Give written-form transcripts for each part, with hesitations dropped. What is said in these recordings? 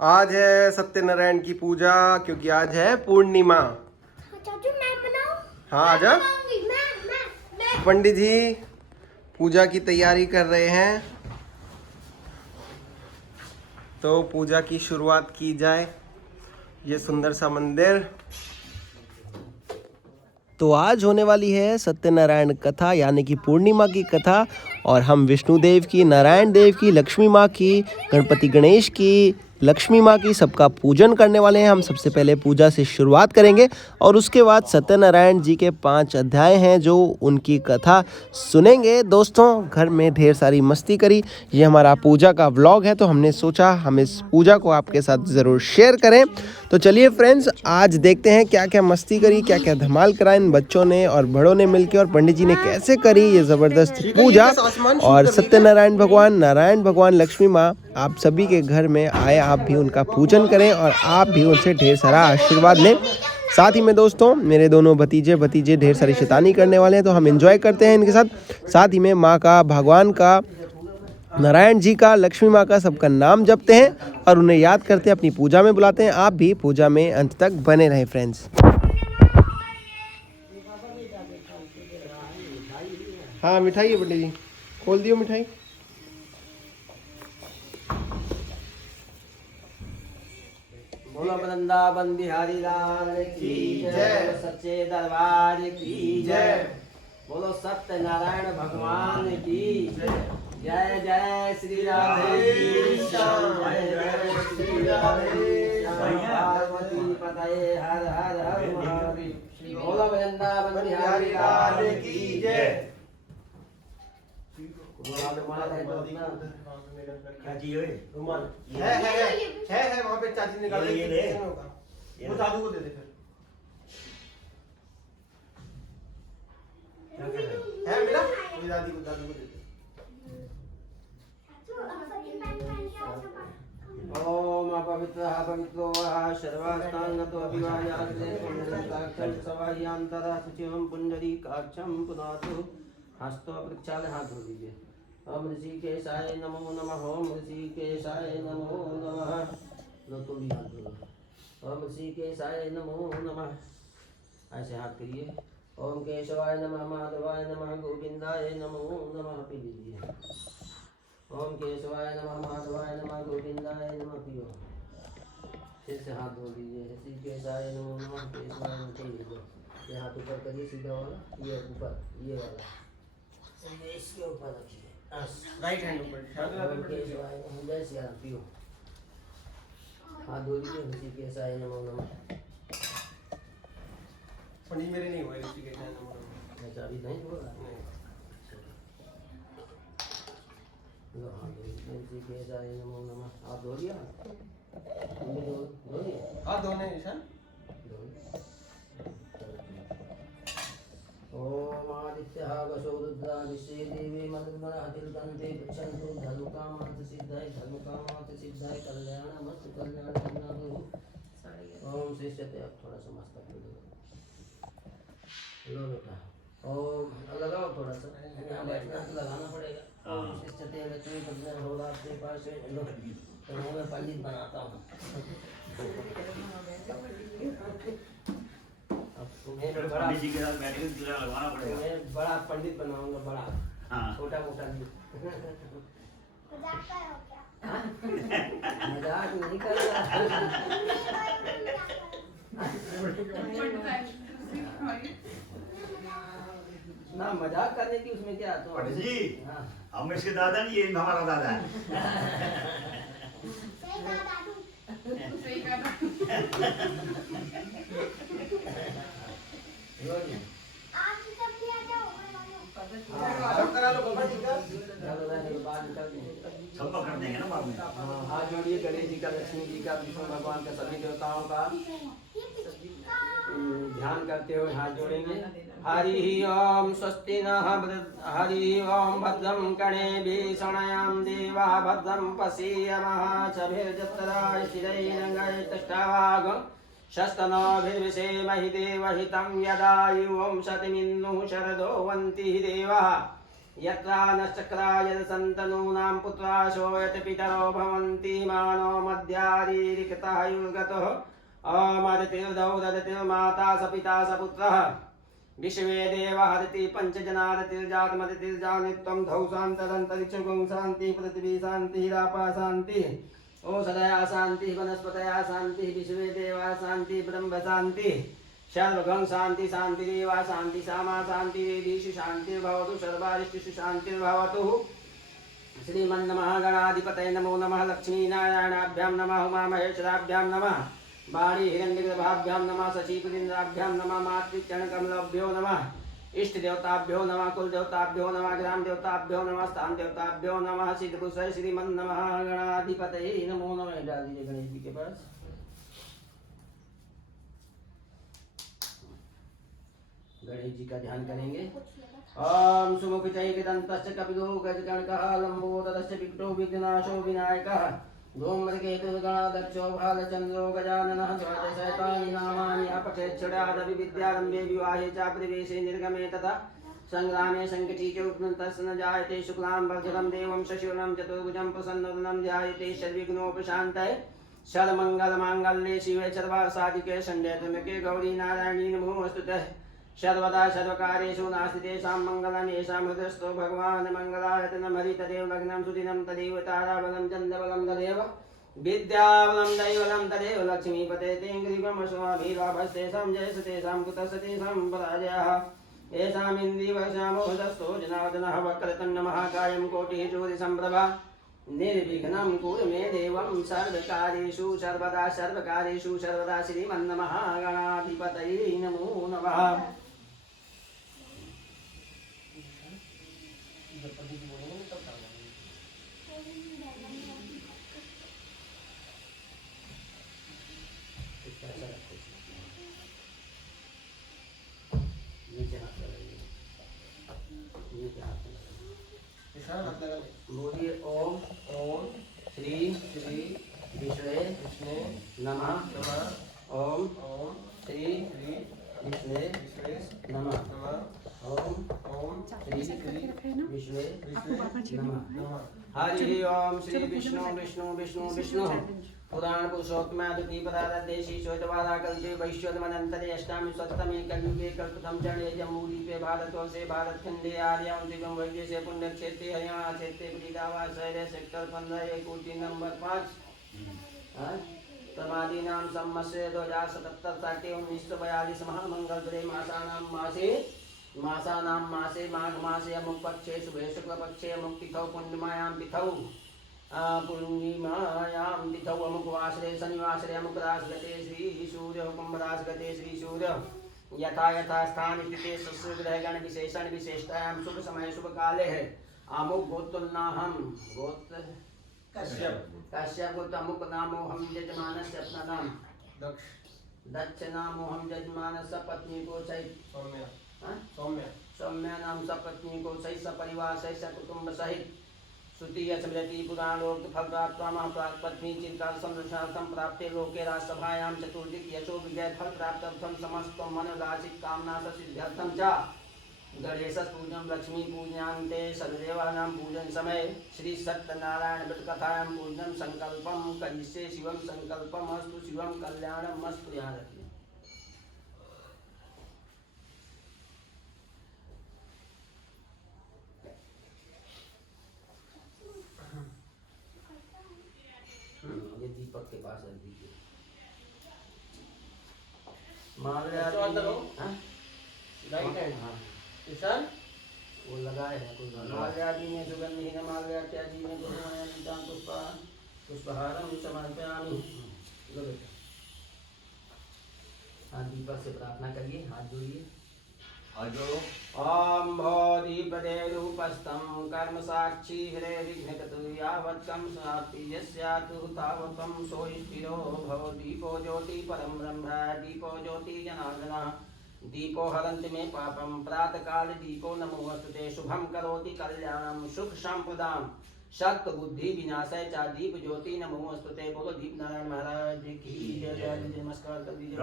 आज है सत्यनारायण की पूजा क्योंकि आज है पूर्णिमा। चाचू मैं बनाऊं? हाँ आजा। पंडित जी पूजा की तैयारी कर रहे हैं, तो पूजा की शुरुआत की जाए। ये सुंदर सा मंदिर। तो आज होने वाली है सत्यनारायण कथा यानी कि पूर्णिमा की कथा, और हम विष्णु देव की, नारायण देव की, लक्ष्मी माँ की, गणपति गणेश की, लक्ष्मी माँ की, सबका पूजन करने वाले हैं। हम सबसे पहले पूजा से शुरुआत करेंगे और उसके बाद सत्यनारायण जी के 5 अध्याय हैं जो उनकी कथा सुनेंगे। दोस्तों घर में ढेर सारी मस्ती करी। ये हमारा पूजा का व्लॉग है तो हमने सोचा हम इस पूजा को आपके साथ ज़रूर शेयर करें। तो चलिए फ्रेंड्स आज देखते हैं क्या क्या मस्ती करी, क्या क्या धमाल करा इन बच्चों ने और बड़ों ने मिलकर, और पंडित जी ने कैसे करी ये ज़बरदस्त पूजा। और सत्यनारायण भगवान, नारायण भगवान, लक्ष्मी माँ आप सभी के घर में आए, आप भी उनका पूजन करें और आप भी उनसे ढेर सारा आशीर्वाद लें। साथ ही में दोस्तों मेरे दोनों भतीजे ढेर सारी शैतानी करने वाले हैं तो हम एंजॉय करते हैं इनके साथ। साथ ही में माँ का, भगवान का, नारायण जी का, लक्ष्मी माँ का, सबका नाम जपते हैं और उन्हें याद करते हैं, अपनी पूजा में बुलाते हैं। आप भी पूजा में अंत तक बने रहें फ्रेंड्स। हाँ मिठाई है पंडित जी, खोल दियो मिठाई। बोलो वृंदावन बिहारी लाल की जय, सच्चे दरबार की जय। बोलो सत्यनारायण भगवान की जय। जय श्री राधे श्याम, जय जय श्री राधे श्याम। पार्वती पतये हर हर हर महादेव। बोलो वृंदावन बिहारी लाल की जय। रुमाल है वहाँ पे, चाची निकाल ये ले। वो दादू को दे दे फिर। है मेरा, मेरी दादी को, दादू को दे दे। ओम अपवित्रः पवित्रो वः सर्वास्तांगतो अभिवायास्ते पुण्डरीकाक्षं सवाह्यांतरः शुचिं पुण्डरीकाक्षं पुनातु हस्तो प्रक्षाल। हाथ धो लीजिए। ओम ऋषिकेशाय नमो नमः। ओम ऋषिकेशाय नमो नमः। लो तुम भी हाथ धो। ओम ऋषिकेशाय नमो नमः। ऐसे हाथ करिए। ओम केशवाय नमः, माधवाय नमः, गोविंदाय नमो नमः। पी लीजिए। ओम केशवाय नमः, माधवाय नमः, गोविंदाय नमः। पियो। फिर से हाथ धो लीजिए। ऋषिकेशाय नमो नमः, केशवाय नमः। ये हाथ ऊपर करिए, सीधा वाला, ये ऊपर, ये वाला इसके ऊपर रखिए। राइट हैंड ऊपर। ओम केशवाय नमः, जय श्री राम। पियो। हाथ धो लीजिए। ऋषिकेशाय नमो नमः। पंडित मेरे नहीं हुए ऋषिकेश नमः। अच्छा अभी नहीं हो रहा है। लो हाथ धो लीजिए। ऋषिकेशाय नमो नमः। हाथ धो लिया। धो लिया। हाथ धोने निशान। ओम आदित्यः वसो रुद्रादिश्ये देवी मनुगणहतिर्गन्धे पृच्छन्तु धनुकामार्थ सिद्धाय, धनुकामार्थ सिद्धाय, कल्याणमस्तु कल्याणमस्तु। ओम शिष्यते। अब थोड़ा सा मस्त कर दो। लो बेटा। ओम लगाओ थोड़ा सा, यहाँ बैठना तो लगाना पड़ेगा। ओम शिष्यते लक्ष्मी पद्म होरात्रि पार्श्वे। लो तो मैं पंडित बनाता हूँ। पंडित जी के साथ बैठ के तिलक लगवाना पड़ेगा। मैं बड़ा पंडित बनाऊंगा, बड़ा। हाँ। छोटा मोटा नहीं। मजाक नहीं कर रहा। ना मजाक करने की उसमें क्या। तो पंडित जी हाँ। हम इसके दादा नहीं, ये हमारा दादा है। सब कर देंगे ना बाद में। हाथ जोड़िए। गणेश जी का, लक्ष्मी जी का, विष्णु भगवान का, सभी देवताओं का ध्यान करते हुए हाथ जोड़ेंगे। हरि ओम स्वस्ति नः हरि ओम भद्रं कर्णेभिः शृणुयाम देवा भद्रं पश्येमः सभिर्जत्राः स्थिरैरङ्गैस्तष्टवाग शस्तनोभिर्विषेमहि देवहितं यदायुः। ओम शतमिन्नुः शरदो वन्ति देवाः यत्रा नश्चक्राय सन्तनूनां पुत्राशो यत् पितरो भवन्ति मानो मध्यारीरिक्तः युगतः अमदतिर्दौ ददतिर्माता स पिता स पुत्रः विश्वे देव हरति पंचजनारतिर्जातमतिर्जानित्वं धौ शान्तदन्तरिक्षगुं शान्ति पृथिवी शान्ति रापा शान्ति ओषधया शान्ति वनस्पतया शान्ति विश्वे देवा शान्ति ब्रह्म शान्ति सर्वगं शान्ति शान्तिरेवा शान्ति सामा शान्ति वेदीषु शान्तिर्भवतु सर्वारिष्टिषु शान्तिर्भवतु श्रीमन्नमः गणाधिपतये नमो नमः लक्ष्मीनारायणाभ्यां नमः उमामहेश्वराभ्यां नमः वाणी हिरण्यगर्भाभ्यां नमः शशीपुरीन्द्राभ्यां नमः मातृचरणकमलभ्यो नमः इष्ट देवताभ्यो नमः कुल देवताभ्यो नमः ग्राम देवताभ्यो नमः स्थान देवताभ्यो नमः सिद्धपुरुषाय श्रीमन्नमः गणाधिपतये नमो नमः। डाल दीजिए गणेश जी के पास। गणेश जी का ध्यान करेंगे। ओम सुमुखचैकदन्तश्च कपिलो गजगणकः लम्बोदरश्च विकटो विघ्नाशो विनायकः धूम्रकेतुर्गणाध्यक्षो भालचन्द्रो गजाननः द्वादशैतानि नामानि अपठेच्छडादपि विद्यारम्भे विवाहे च प्रवेशे निर्गमे तथा संग्रामे सङ्कटीचोपनतस्य न जायते शुक्लां वरदं देवं शशिवर्णं चतुर्भुजं प्रसन्नवदनं ध्यायते सर्वविघ्नोपशान्तये सर्वमङ्गलमाङ्गल्ये शिवे सर्वार्थसाधिके शरण्ये त्र्यम्बके गौरी नारायणी नमोऽस्तुते। सर्वदा सर्वकार्येषु नास्ति तेषां मङ्गलं येषां हृदयस्थो भगवान् मङ्गलायतनं हरि तदेव लग्नं सुदिनं तदेव ताराबलं चन्द्रबलं तदेव विद्याबलं दैवलं तदेव लक्ष्मीपते तेङ्ग्रीवं स्वामी लाभस्तेषां जयस्तेषां कुतस्तेषां पराजयः येषामिन्द्रियवशामो हृदस्थो जनार्दनः वक्रतुण्डमहाकायं कोटिः सूर्यसम्प्रभा निर्विघ्नं कुरु मे देवं सर्वकार्येषु सर्वदा श्रीमन्नमः गणाधिपतये नमो नमः। बोलिए ओम ओम श्री श्री विष्णु नमः ओम ओम श्री विष्णु नमः ओम ओम श्री विष्णु नमः। हरि ओम श्री विष्णु विष्णु विष्णु विष्णु पुराण पुरुषोत्तम द्वितीय पदादेशी श्वेतवारा कल्पे वैश्वदमनंतरे अष्टामी सप्तमी कलयुगे कल्पतम चढ़े जम्बूद्वीपे भारतवर्षे भारतखंडे आर्यां दिव्यं वैद्य से पुण्य क्षेत्रे हरियाणा क्षेत्रे फरीदाबाद शहर सेक्टर 15 कोटि नंबर 5 तमादीनां सम्मस्य 2077 साके 1942 महामंगलद्रे मासानां मासे माघ मासे अमुक पक्षे शुभे शुक्ल पक्षे अमुक तिथौ पूर्णिमायां तिथौ पूर्णिमायां तिथौ अमुकवासरे शनिवासरे अमुकरासगते श्री सूर्य कुंभरासगते श्री सूर्य यथा यथा स्थान स्थिते ग्रहगण विशेषण विशेषतायां शुभ समय शुभ काले है। अमुक गोत्रोन्नाहं गोत्र कश्यप गोत्र अमुक नामो हम यजमानस्य अपना नाम दक्ष नामो हम यजमानस्य पत्नी को सहित सौम्या नाम सपत्नी को सहित सपरिवार सहित सकुटुंब सहित श्रुति स्मृति पुराणोक्त फल प्राप्त पत्नी चिरकाल संरक्षणार्थं प्राप्ते लोके राजसभायां चतुर्दिक यशो विजय फल प्राप्त्यर्थं समस्त मनोराशिक कामना सिद्ध्यर्थं च गणेश पूजन लक्ष्मी पूजनान्ते सर्वदेवानां पूजन समय श्री सत्यनारायण व्रत कथायां पूजन संकल्पं करिष्ये शिवं संकल्पमस्तु शिवं कल्याणमस्तु। याद रखिए। ये दीपक के पास रख दीजिए। वो लगाए हैं कोई माल्यादि में सुगंधीन माल्यात्यादि में पुष्पहारम समर्पयामि। हाँ दीपक से प्रार्थना करिए। हाथ जोड़िए। ओम भोदीपदे रूपस्थं कर्म साक्षी हृदय विघ्नकतु यावत्कं सापि यस्यातु तावतं सोऽस्थिरो भव। दीपो ज्योति परं ब्रह्म दीपो ज्योति जनार्दनः दीपो हरन्ति मे पापं प्रातःकाल दीपो नमोऽस्तुते। शुभं करोति कल्याणं सुख संपदां सत्य बुद्धि विनाशाय च दीप ज्योति नमोऽस्तुते। बोलो दीप नारायण महाराज की जय। नमस्कार कर दीजिए।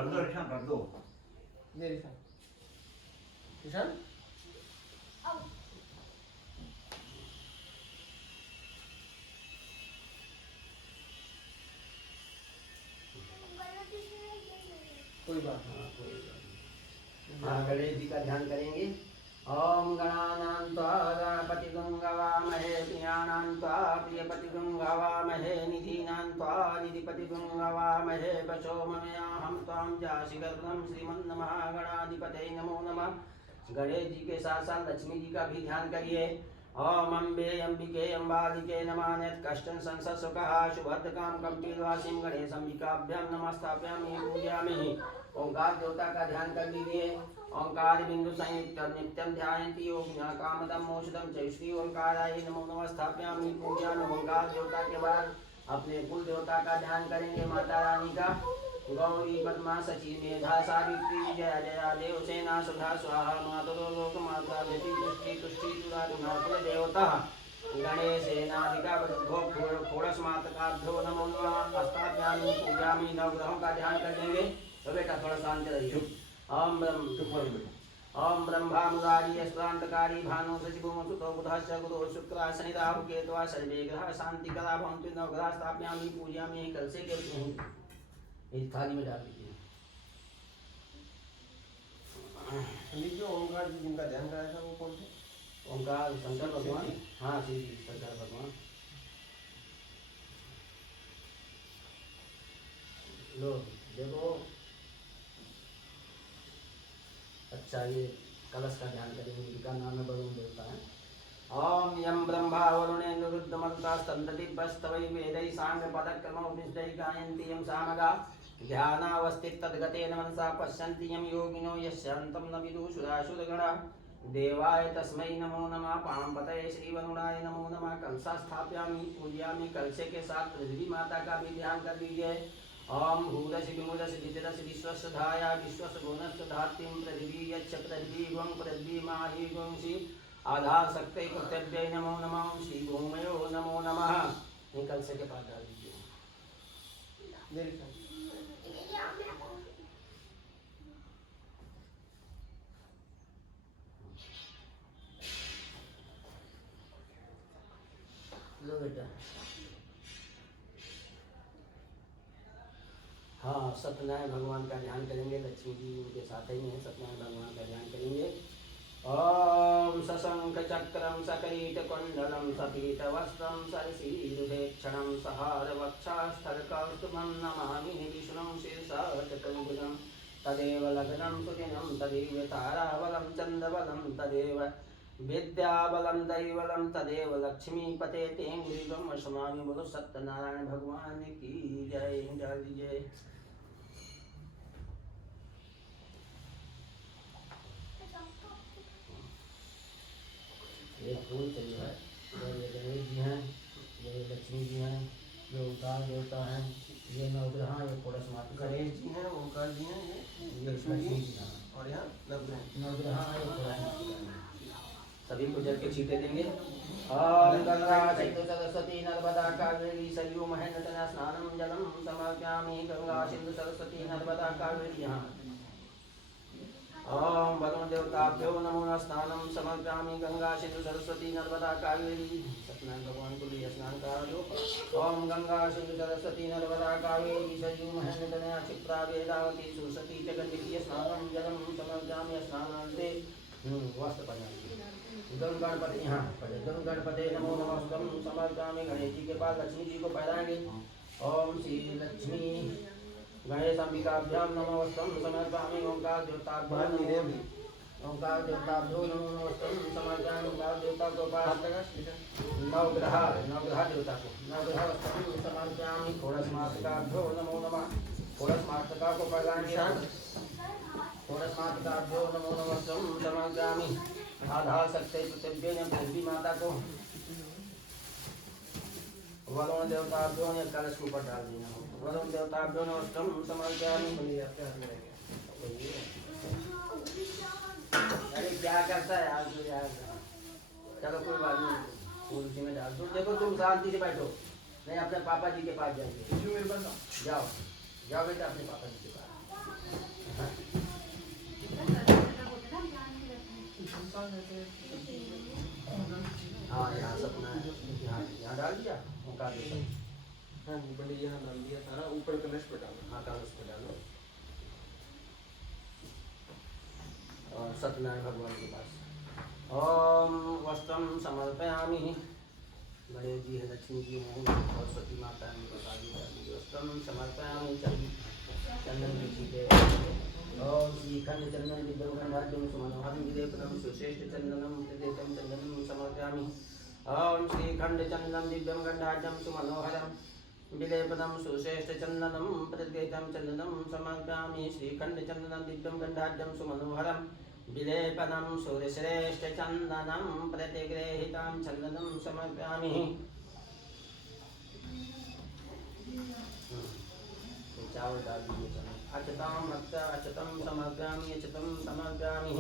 किशन हाँ, गणेश जी का ध्यान करेंगे। ओम गणानां त्वा गणपतिगं गवामहे प्रियाणां त्वा प्रियपतिगं गवामहे निधीनां त्वा निधिपतिगं गवामहे वशो ममेऽहं त्वां जासिगर्भं श्रीमन्महागणाधिपतये नमो नमः। गणेश जी के साथ साथ लक्ष्मी जी का भी ध्यान करिए। ओम अम्बे अंबिके अंबालिके नमान्यत् कष्टं संससुखः शुभद्रकां कम्पीलवासिं गणेशंबिकाभ्यां नमस्ताभ्यामि पूजयामि। ओंकार देवता का ध्यान कर लीजिए। ओंकार बिंदु संयुक्त नित्यं ध्यायन्ति योगिनः कामदं मोक्षदं च श्री ओंकाराय नमो नमः स्थापयामि पूजयामि। ओंकार देवता के बाद अपने कुल देवता का ध्यान करेंगे, माता रानी का। गौरी पद्मा सची मेधा सावित्री विजया जया देवसेना सुधा स्वाहा मातरो लोकमाता व्यति तुष्टि तुष्टि तुरारुणा कुलदेवता गणेशेनाधिका षोडशमातकाभ्यो नमो नमः अस्ताभ्यामि पूजयामि। नवग्रहों का ध्यान कर लेंगे। तो बेटा थोड़ा शांत रहिए। ओम ब्रह्मा मुरारी स्वांतकारी भानु शशिभूम सुतो बुधश्च गुरो शुक्र शनि राहु केतु सर्वे ग्रह शांति करा भवन्तु। नवग्रह स्थापयामि पूजयामि। कल से इस थाली में डाल दीजिए। जो ओंकार जी जिनका ध्यान कराया था वो कौन थे? ओंकार शंकर भगवान। हाँ जी शंकर भगवान। लो देखो। अच्छा ये कलश का ध्यान करेंगे। इनका नाम है वरुण देवता है। ओम यम ब्रह्मा वरुणेन्द्र रुद्रमरुतास्तन्तदिव्यस्तवै वेदै साङ्गपदक्रमोपनिषदै गायन्ति यं सामगा ध्यानावस्थितद्गतेन मनसा पश्यन्ति यं योगिनो यस्यान्तं न विदुषुरासुरगणा। देवाय तस्मै नमो नमः। पाणपतये श्रीवरुणाय नमो नमः। कलशा स्थापयामि पूजयामि। कलशे के साथ पृथ्वी माता का भी ध्यान कर लीजिए। ओम भूरसि विमुरसि विदिरसि विश्वस्य धाया विश्वस्य गुणस्य धात्रीं पृथिवी यच्छ पृथ्वीवं पृथ्वीमाहि गुंसि आधार शक्ति पृथ्व्यै नमो नमः। श्री भूमयो नमो नमः। निकल से के पास डाल दीजिए। लो बेटा। हाँ सत्यनारायण भगवान का ध्यान करेंगे। लक्ष्मी जी उनके साथ ही हैं। सत्यनारायण भगवान का ध्यान करेंगे। ओम सशंख चक्रम सकरीटकुंडलम सपीतवस्त्रम सरसीरुहेक्षणं सहारवक्षस्थलकौस्तुभं नमामि विष्णुं शीर्षा चतुर्भुजं तदेव लग्नं सुदिनं तदेव ताराबलं चन्द्रबलं तदेव विद्याबलं दैवलं तदेव लक्ष्मीपते तेङ्गुरिगं स्मरामि। बोलो सत्यनारायण भगवान की जय। जय जय। ये फूल से जो है ये गणेश जी हैं, ये लक्ष्मी जी हैं, ये ओंकार देवता हैं, ये नवग्रह, ये षोडश मातृका। गणेश जी हैं, ओंकार जी हैं, ये लक्ष्मी जी हैं और यहाँ नवग्रह। नवग्रह ये षोडश मातृका। सभी को जल के छींटे देंगे। ओम गंगा सिंधु सरस्वती नर्मदा कावेरी सरयू महेन्द्र स्नानं जलं समर्पयामि। गंगा सिंधु सरस्वती नर्मदा कावेरी। यहाँ ओम वरुण देवताभ्यो नमो नमः। स्नानं समर्पयामि। गंगा सिंधु सरस्वती नर्मदा कावेरी। सत्यनारायण भगवान को भी स्नान करा दो। ओम गंगा सिंधु सरस्वती नर्मदा कावेरी सरयू महेन्द्र क्षिप्रा वेदावती सरस्वती च गंडकी स्नानं जलं समर्पयामि। स्नानान्ते वस्त्र पहनाएंगे। गं गणपति यहाँ पढ़े। गं गणपते नमो नमः। गं समर्पयामि। गणेश जी के पास लक्ष्मी जी को पहनाएंगे। ओम श्री लक्ष्मी गणेश अंबिकाभ्यां नमो वस्त्रं समर्पयामि। ओंकार देवताभ्यो ओंकार देवताभ्यो नमो वस्त्रं समर्पयामि। ओंकार देवता को पास नवग्रह देवता को नवग्रह वस्त्रं समर्पयामि। षोडश मातृकाभ्यो नमो नमः। षोडश मातृका को पहनाएंगे। षोडश मातृकाभ्यो नमो नमः। वस्त्रं समर्पयामि। आधार शक्ति पृथ्वी ने पृथ्वी माता को वरुण देवताभ्यो ने कलश के ऊपर डाल देना। वरुण देवताभ्यो ने वस्त्रं समर्पयामि। अरे क्या करता है आज तो यार। चलो कोई बात नहीं। फूल उसी में डाल दो। देखो तुम शांति से बैठो। नहीं अपने पापा जी के पास जाएंगे। जाओ जाओ बेटा अपने पापा जी के पास। हाँ यहाँ सपना है। यहाँ डाल दिया। ओंकार देवता। हाँ जी पंडित जी यहाँ डाल दिया सारा। ऊपर कलश पे डालो। हाँ कलश पे डालो। और सत्यनारायण भगवान के पास। ओम वस्त्रम समर्पयामि। गणेश जी है, लक्ष्मी जी हैं, सरस्वती माता है, वस्त्रम समर्पयामि। चंदन की चीजें और श्रीखंड चंदन विद्युगंधाद्यम सुमनोहरम विलेपनम सुश्रेष्ठ चंदनम प्रदेशम चंदनम समर्पयामि। ओम श्रीखंड चंदन दिव्यम गंधाद्यम सुमनोहरम विलेपनम सुश्रेष्ठ चंदनम प्रदेशम चंदनम समर्पयामि। श्रीखंड चंदनम दिव्यम गंधाद्यम सुमनोहरम विलेपनम सूर्यश्रेष्ठ चंदनम प्रतिगृहीतं चंदनम समर्पयामि। चावल डाल दीजिए। अचतम मत्त अचतम समर्पयामि अचतम समर्पयामि।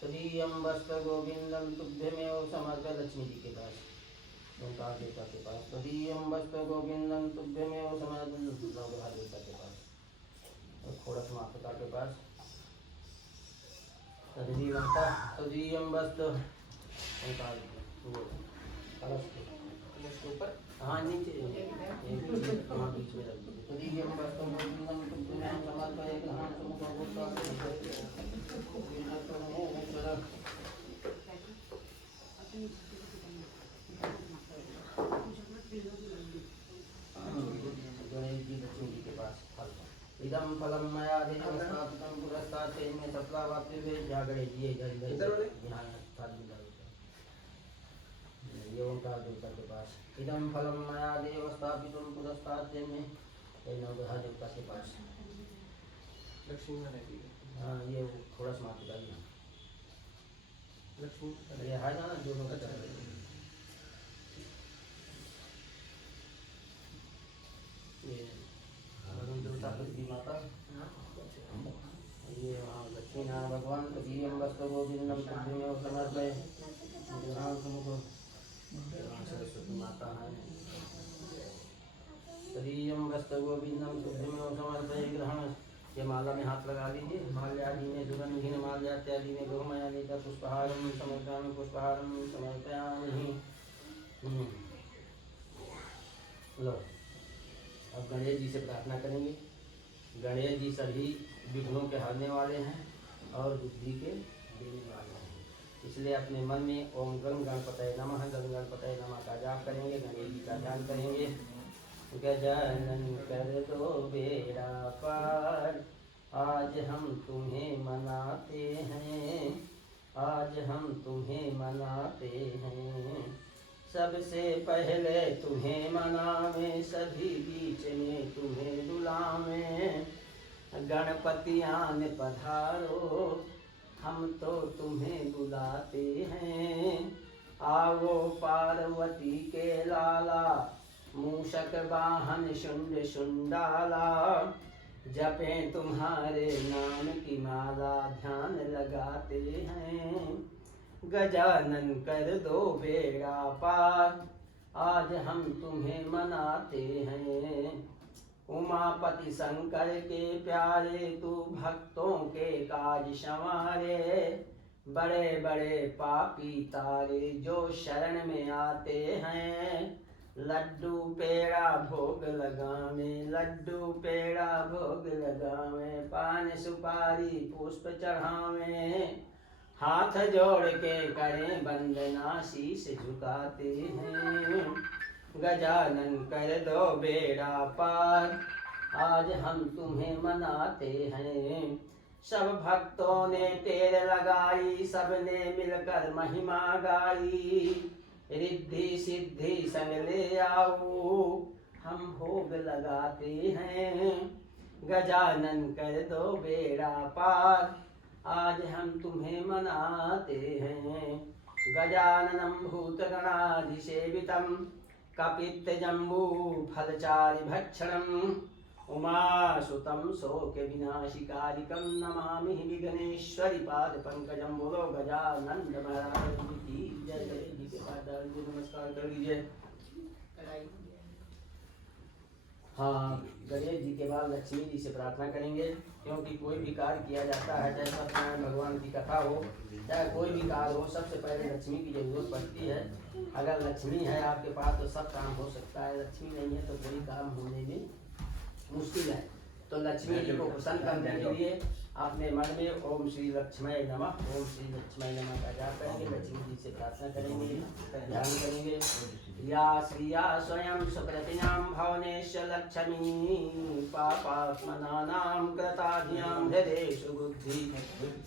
तदीयं वस्त्र गोविंदम तुभ्यमेव समर्पय। लक्ष्मी जी के पास, ओंकार देवता के पास। तदीयं वस्त्र गोविंदम तुभ्यमेव समर्पय। नवग्रह देवता के पास और खोड़स माता के पास। तदीयं वस्त्र ओंकार कलश के ऊपर, हाँ नीचे बीच में रख दीजिए। तदीयं वस्त्र गोविंदम तुभ्यमेव समर्पय। ग्रहण समुख गणेश जी लक्ष्मी जी के पास फल। इदम फलम मया देवस्तापितं पुरस्तात् तेन सफलावाप्ति भेजा। गणेश जी इधर यहाँ फल मिला ये ओंकार देवता के पास। इदम फलम मया देवस्तापितं पुरस्तात् तेन नवग्रह देवता के पास। लक्ष्मी मैंने दी हाँ ये थोड़ा सा मात्र डालिए। लक्ष्मी ये है ना दोनों का चल रही है। ये वरुण देवता पृथ्वी माता, ये वहाँ लक्ष्मी नारायण भगवान। तदीयं वस्त्र गोविंदम तुभ्यमेव समर्पय। सरस्वती माता है। तदीयं वस्त्र गोविंदम तुभ्यमेव समर्पय। ग्रहण। ये माला में हाथ लगा लीजिए। माल्यादि में सुगंधिन माल्यात्यादि में गौमयानि पुष्पहारं समर्पयामि पुष्पहारं समर्पयामि। लो अब गणेश जी से प्रार्थना करेंगे। गणेश जी सभी विघ्नों के हरने वाले हैं और बुद्धि के देने वाले हैं, इसलिए अपने मन में ओम गण गणपतये नमः गण गणपतये नमः का जाप करेंगे। गणेश जी का ध्यान करेंगे। गजानन कर दो बेड़ा पार, आज हम तुम्हें मनाते हैं, आज हम तुम्हें मनाते हैं। सबसे पहले तुम्हें मनावे, सभी बीच में तुम्हें बुलावे। गणपति आने पधारो, हम तो तुम्हें बुलाते हैं। आओ पार्वती के लाला, मूषक वाहन शुंड शुंडाला। जपे तुम्हारे नाम की माला, ध्यान लगाते हैं। गजानन कर दो बेड़ा पार, आज हम तुम्हें मनाते हैं। उमापति शंकर के प्यारे, तू भक्तों के काज संवारे। बड़े बड़े पापी तारे जो शरण में आते हैं। लड्डू पेड़ा भोग लगावे, लड्डू पेड़ा भोग लगावे। पान सुपारी पुष्प चढ़ावे, हाथ जोड़ के करें वंदना, शीश झुकाते हैं। गजानन कर दो बेड़ा पार, आज हम तुम्हें मनाते हैं। सब भक्तों ने टेर लगाई, सबने मिलकर महिमा गाई। रिद्धि सिद्धि संग ले आओ, हम भोग लगाते हैं। गजानन कर दो बेड़ा पार, आज हम तुम्हें मनाते हैं। गजाननं भूतगणाधिसेवितं, कपित्थजम्बू फलचारि भक्षणम्। उमासुतं शोकविनाशिकारिकं, नमामि विघ्नेश्वरी पादपङ्कजं। बोलो गजानन महाराज की जय। गणेश जी के पास डाल दीजिए, नमस्कार कर लीजिए। हाँ, गणेश जी के बाद लक्ष्मी जी से प्रार्थना करेंगे, क्योंकि कोई भी कार्य किया जाता है, चाहे सत्यनारायण भगवान की कथा हो, चाहे कोई भी कार्य हो, सबसे पहले लक्ष्मी की जरूरत पड़ती है। अगर लक्ष्मी है आपके पास तो सब काम हो सकता है, लक्ष्मी नहीं है तो कोई काम होने में मुश्किल है। तो लक्ष्मी जी को प्रसन्न करने के लिए अपने मन में ओम श्री लक्ष्मय नमः, ओम श्री लक्ष्मय नमः का जाप करेंगे, लक्ष्मी जी से प्रार्थना करेंगे, ध्यान करेंगे। या श्रिया स्वयं सुप्रतिनां भवनेश लक्ष्मी पापात्मनानां कृताधियां हृदेषु बुद्धि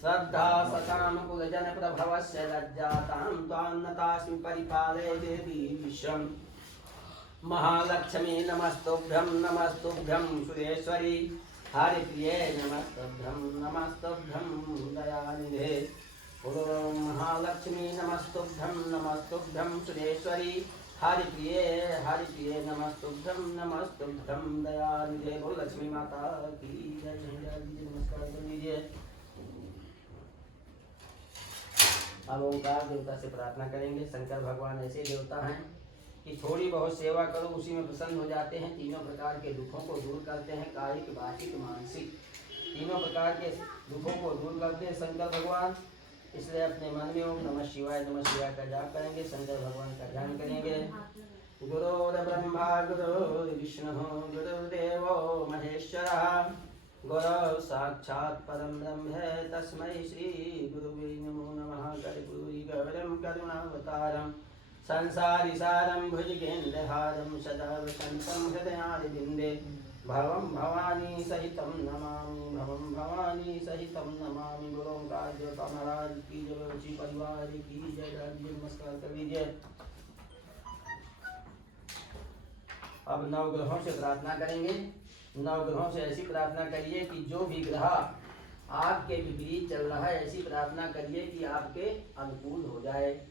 श्रद्धा सतां कुलजन प्रभवस्य लज्जातां त्वान्नतास्मि परिपालय देवी विश्वम्। महालक्ष्मी नमस्तुभ्यं सुरेश्वरी हरिप्रिये नमस्तुभ्यं दयानिधे। ओम महालक्ष्मी नमस्तुभ्यं सुरेश्वरी हरिप्रिये नमस्तुभ्यं दयानिधे। बोल लक्ष्मी माता की जय। नमस्कार कर लीजिए। अब ओंकार देवता से प्रार्थना करेंगे। शंकर भगवान ऐसे देवता हैं कि थोड़ी बहुत सेवा करो उसी में प्रसन्न हो जाते हैं। तीनों प्रकार के दुखों को दूर करते हैं, कायिक वाचिक मानसिक, तीनों प्रकार के दुखों को दूर करते हैं शंकर भगवान। इसलिए अपने मन में ओम नमः शिवाय का जाप करेंगे, शंकर भगवान का ध्यान करेंगे। गुरुर्ब्रह्मा गुरुर्विष्णु गुरुर्देवो महेश्वरः गुरु साक्षात् परं ब्रह्म तस्मै श्री गुरुवे नमो नमः। कर्पूरी गौरं करुणावतारं संसारी सारं भुजगेन्द्रहारं सदा वसन्तं हृदयारविन्दे भवं भवानी सहितं नमामि। गुरुओं का देवता महाराज की जय, उसी परिवार की जय। नमस्कार कर लीजिए। अब नवग्रहों से प्रार्थना करेंगे। नवग्रहों से ऐसी प्रार्थना करिए कि जो भी ग्रह आपके विपरीत चल रहा है, ऐसी प्रार्थना करिए कि आपके अनुकूल हो जाए।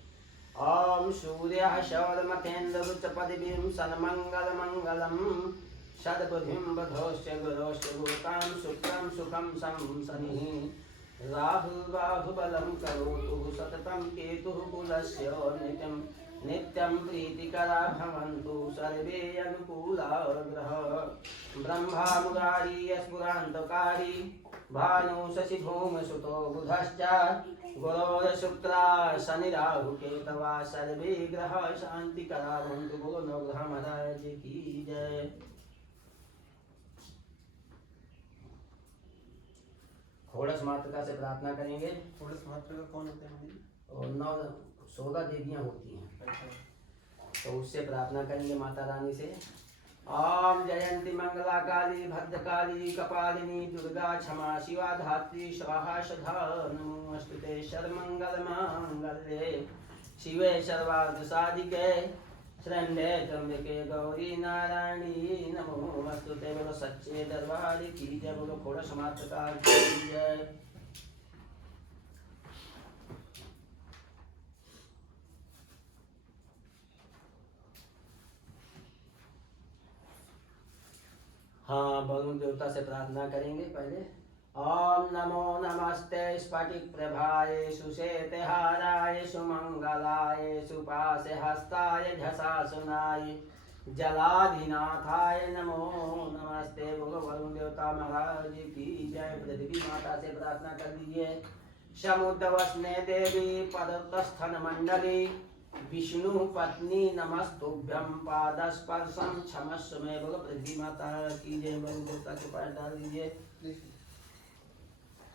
ओम सूर्य शौरमथेन्द्र रुचपदिभिं सन्मंगलमंगलम सद्बुद्धिं बधोश्च गुरोश्च भूतां शुक्रं सुखं सं शनिः राहु बाहुबलं करोतु सततं केतुः कुलस्य नित्यं प्रीतिकरा भवन्तु सर्वे अनुकूला ग्रह। ब्रह्मा मुरारी स्फुरान्तकारी भानु शशि भूमसुतो बुधश्च गुरोर शुक्रा शनि राहु केतवा सर्वे ग्रह शांतिकरा भवन्तु। बोलो नवग्रह महाराज की जय। षोडश मातृका से प्रार्थना करेंगे। षोडश मातृका कौन होते हैं? और 14 देवियां होती हैं, तो उससे प्रार्थना करेंगे माता रानी से। ओम जयंती मंगला काली भद्रकाली कपालिनी दुर्गा क्षमा शिवा धात्री स्वाहा सदा नमोस्तुते। सर्वमंगल मांगल्ये शिवे सर्वार्थ साधिके शरण्ये त्र्यंबके गौरी नारायणी नमोस्तुते। बोलो सच्चे दरबार की जय। बोलो षोडश मातृका की जय। हाँ, वरुण देवता से प्रार्थना करेंगे पहले। ओम नमो नमस्ते स्फटिक प्रभाय सुशेते हाराय सुमंगलाय सुपासे हस्ताय झसा सुनाय जलाधिनाथाय नमो नमस्ते। बोलो वरुण देवता महाराज की जय। पृथ्वी माता से प्रार्थना कर दीजिए। समुद्रवस्ने देवी पदस्थन मंडली विष्णु पत्नी नमस्तुभ्यं पादस्पर्शं क्षमस्व में। बोलो पृथ्वी माता की जय। वरुण देवता के पास डाल दीजिए।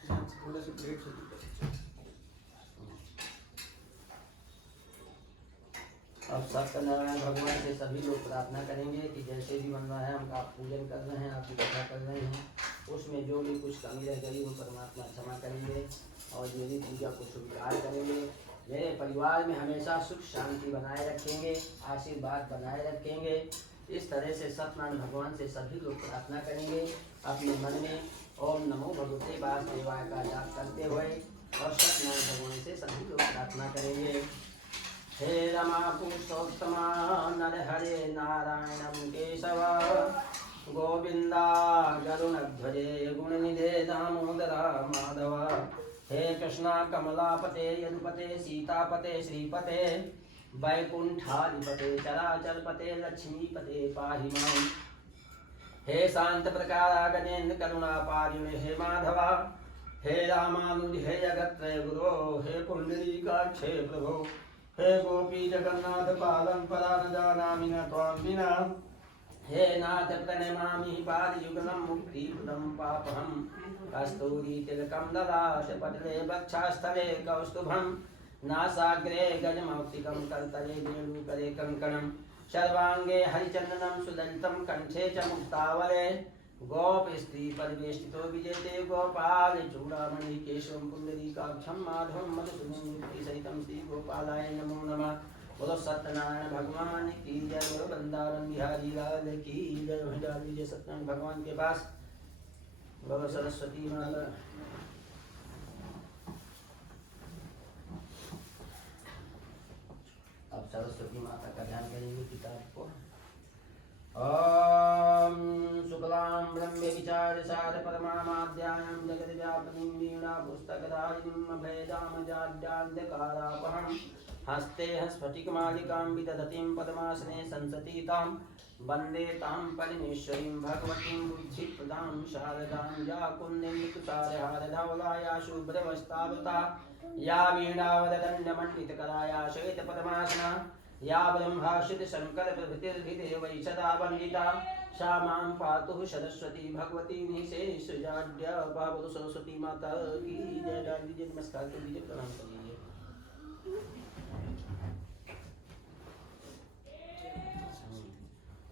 थोड़ा सा प्लेट से अब सत्यनारायण भगवान से सभी लोग प्रार्थना करेंगे कि जैसे भी बन रहा है, हम आप पूजन कर रहे हैं, आपकी कथा कर रहे हैं, उसमें जो भी कुछ कमी रह गई वो परमात्मा क्षमा करेंगे और देवी पूजा को स्वीकार करेंगे। मेरे परिवार में हमेशा सुख शांति बनाए रखेंगे, आशीर्वाद बनाए रखेंगे। इस तरह से सत्यनारायण भगवान से सभी लोग प्रार्थना करेंगे अपने मन में ओम नमो भगवते वासुदेवाय का जाप करते हुए, और सत्यनारायण भगवान से सभी लोग प्रार्थना करेंगे। हे रमा पुरुषोत्तमा नरहरे नारायणं केशव गोविंदा गरुणध्वजे गुणनिधे दामोदरा माधव। हे कृष्णा कमलापते यदुपते सीतापते श्रीपते वैकुंठाधिपते चराचरपते लक्ष्मीपते पाहि मां। हे शांत प्रकारा गजेन्द्र करुणा पारिणे हे माधवा हे रामानुज हे जगत्त्रय गुरो हे पुंडरीकाक्षे प्रभो हे गोपी जगन्नाथ पालन परा न जानामि न त्वां विना। हे नाथ प्रणमामि पादयुगलं मुक्तिप्रदं पापहं कस्तूरी तिलकं ललाटपटले वक्षस्थले कौस्तुभं नासाग्रे गजमौक्तिकं करतले वेणुकरे कङ्कणं सर्वांगे हरिचन्दनं सुललितं कंठे च मुक्तावले गोपस्त्री परिवेष्टितो विजयते गोपाल चूड़ामणि केशवं पुंडरीकाक्षं माधवं मधुसूदनं श्री गोपालाय नमो नमः। बोलो सत्यनारायण भगवान की जय। बोलो वृंदावन बिहारी लाल की जय। डाल दीजिए सत्यनारायण भगवान के पास। बोलो सरस्वती माता। अब सरस्वती माता का ध्यान करेंगे किताब को। ओम शुक्लां ब्रह्मे विचार सार परमामाद्यां जगद व्यापिनीं वीणा पुस्तकधारिणीं अभेदां जाड्यान्धकारापहं हस्ते स्फटिकमालिकां विदधतीं पद्मासने संसतीतां वन्दे तां परमेश्वरीं भगवतीं बुद्धिप्रदां शारदां या कुन्दिनीकुचारहारधवलाया शुभ्रवस्तावता या वीणावदण्डमण्डितकरा या श्वेतपद्मासना या ब्रह्माश्रित शंकर प्रभृतिर्भिदेवै सदा वन्दिता सा मां पातु सरस्वती भगवती निशेषजाड्या। बाबू सरस्वती माता की जय। डाल दीजिए नमस्कार कर दीजिए प्रणाम कर लीजिए।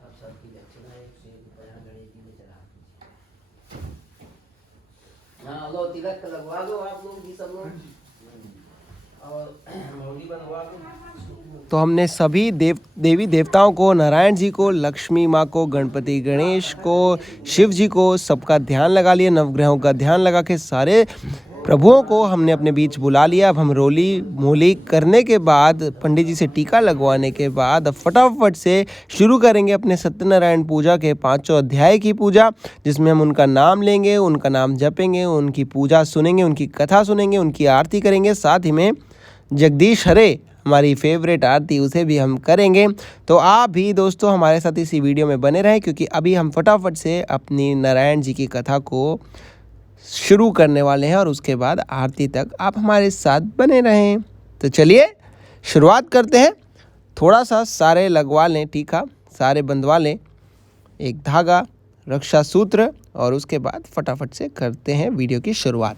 अब सबकी दक्षिणा 101 रुपया गणेश जी में चढ़ा दीजिए। हाँ लो तिलक लगवा लो आप लोग भी सब लोग और मोदी बनवा लो। तो हमने सभी देवी देवताओं को, नारायण जी को, लक्ष्मी माँ को, गणपति गणेश को, शिव जी को, सबका ध्यान लगा लिया। नवग्रहों का ध्यान लगा के सारे प्रभुओं को हमने अपने बीच बुला लिया। अब हम रोली मोली करने के बाद, पंडित जी से टीका लगवाने के बाद अब फटाफट से शुरू करेंगे अपने सत्यनारायण पूजा के 5वें अध्याय की पूजा, जिसमें हम उनका नाम लेंगे, उनका नाम जपेंगे, उनकी पूजा सुनेंगे, उनकी कथा सुनेंगे, उनकी आरती करेंगे। साथ ही में जगदीश हरे हमारी फेवरेट आरती, उसे भी हम करेंगे। तो आप भी दोस्तों हमारे साथ इसी वीडियो में बने रहें, क्योंकि अभी हम फटाफट से अपनी नारायण जी की कथा को शुरू करने वाले हैं और उसके बाद आरती तक आप हमारे साथ बने रहें। तो चलिए शुरुआत करते हैं। थोड़ा सा सारे लगवा लें टीका, सारे बंधवा लें, एक धागा, रक्षा सूत्र, और उसके बाद फटाफट से करते हैं वीडियो की शुरुआत।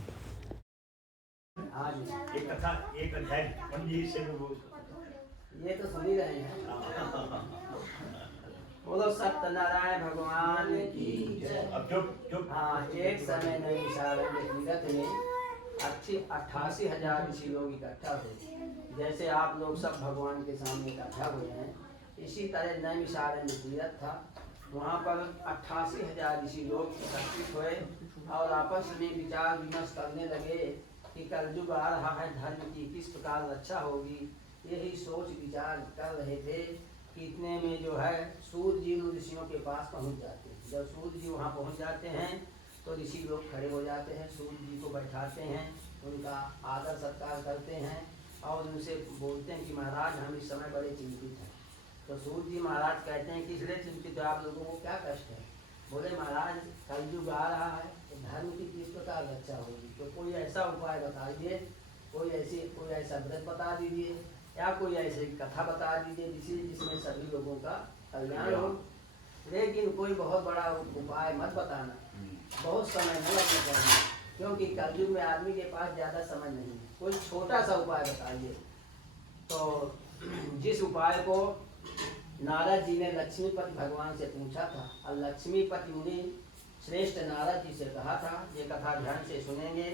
एक कथा एक अध्याय पंडित जी से ये तो सुन ही रहे हैं। बोलो सत्यनारायण भगवान की जय। अब चुप चुप। हाँ, एक समय नैमिषारण्य के तीरथ में 88,000 ऋषि लोग इकट्ठा हुए। जैसे आप लोग सब भगवान के सामने इकट्ठा हुए हैं, इसी तरह नैमिषारण्य तीरथ था। वहाँ पर 88,000 ऋषि लोग एकत्रित हुए और आपस में विचार विमर्श करने लगे कि कलयुग आ रहा है, धर्म की किस प्रकार रक्षा होगी। यही सोच विचार कर रहे थे कि इतने में जो है सूर्य जी उन ऋषियों के पास पहुंच जाते हैं। जब सूर्य जी वहां पहुंच जाते हैं तो ऋषि लोग खड़े हो जाते हैं, सूर्य जी को बैठाते हैं, उनका आदर सत्कार करते हैं और उनसे बोलते हैं कि महाराज हम इस समय बड़े चिंतित हैं। तो सूर्य जी महाराज कहते हैं कि इसलिए चिंतित हो, आप लोगों को क्या कष्ट है। बोले महाराज कलयुग आ रहा है, तो धर्म की किस प्रकार रक्षा होगी, तो कोई ऐसा उपाय बताइए, कोई ऐसा व्रत बता दीजिए या कोई ऐसी कथा बता दीजिए जिसमें सभी लोगों का कल्याण हो। लेकिन कोई बहुत बड़ा उपाय मत बताना, बहुत समय न लगना चाहिए, क्योंकि कलयुग में आदमी के पास ज़्यादा समय नहीं है। कोई छोटा सा उपाय बताइए। तो जिस उपाय को नारद जी ने लक्ष्मीपति भगवान से पूछा था और लक्ष्मीपति मुनि श्रेष्ठ नारद जी से कहा था, ये कथा ध्यान से सुनेंगे।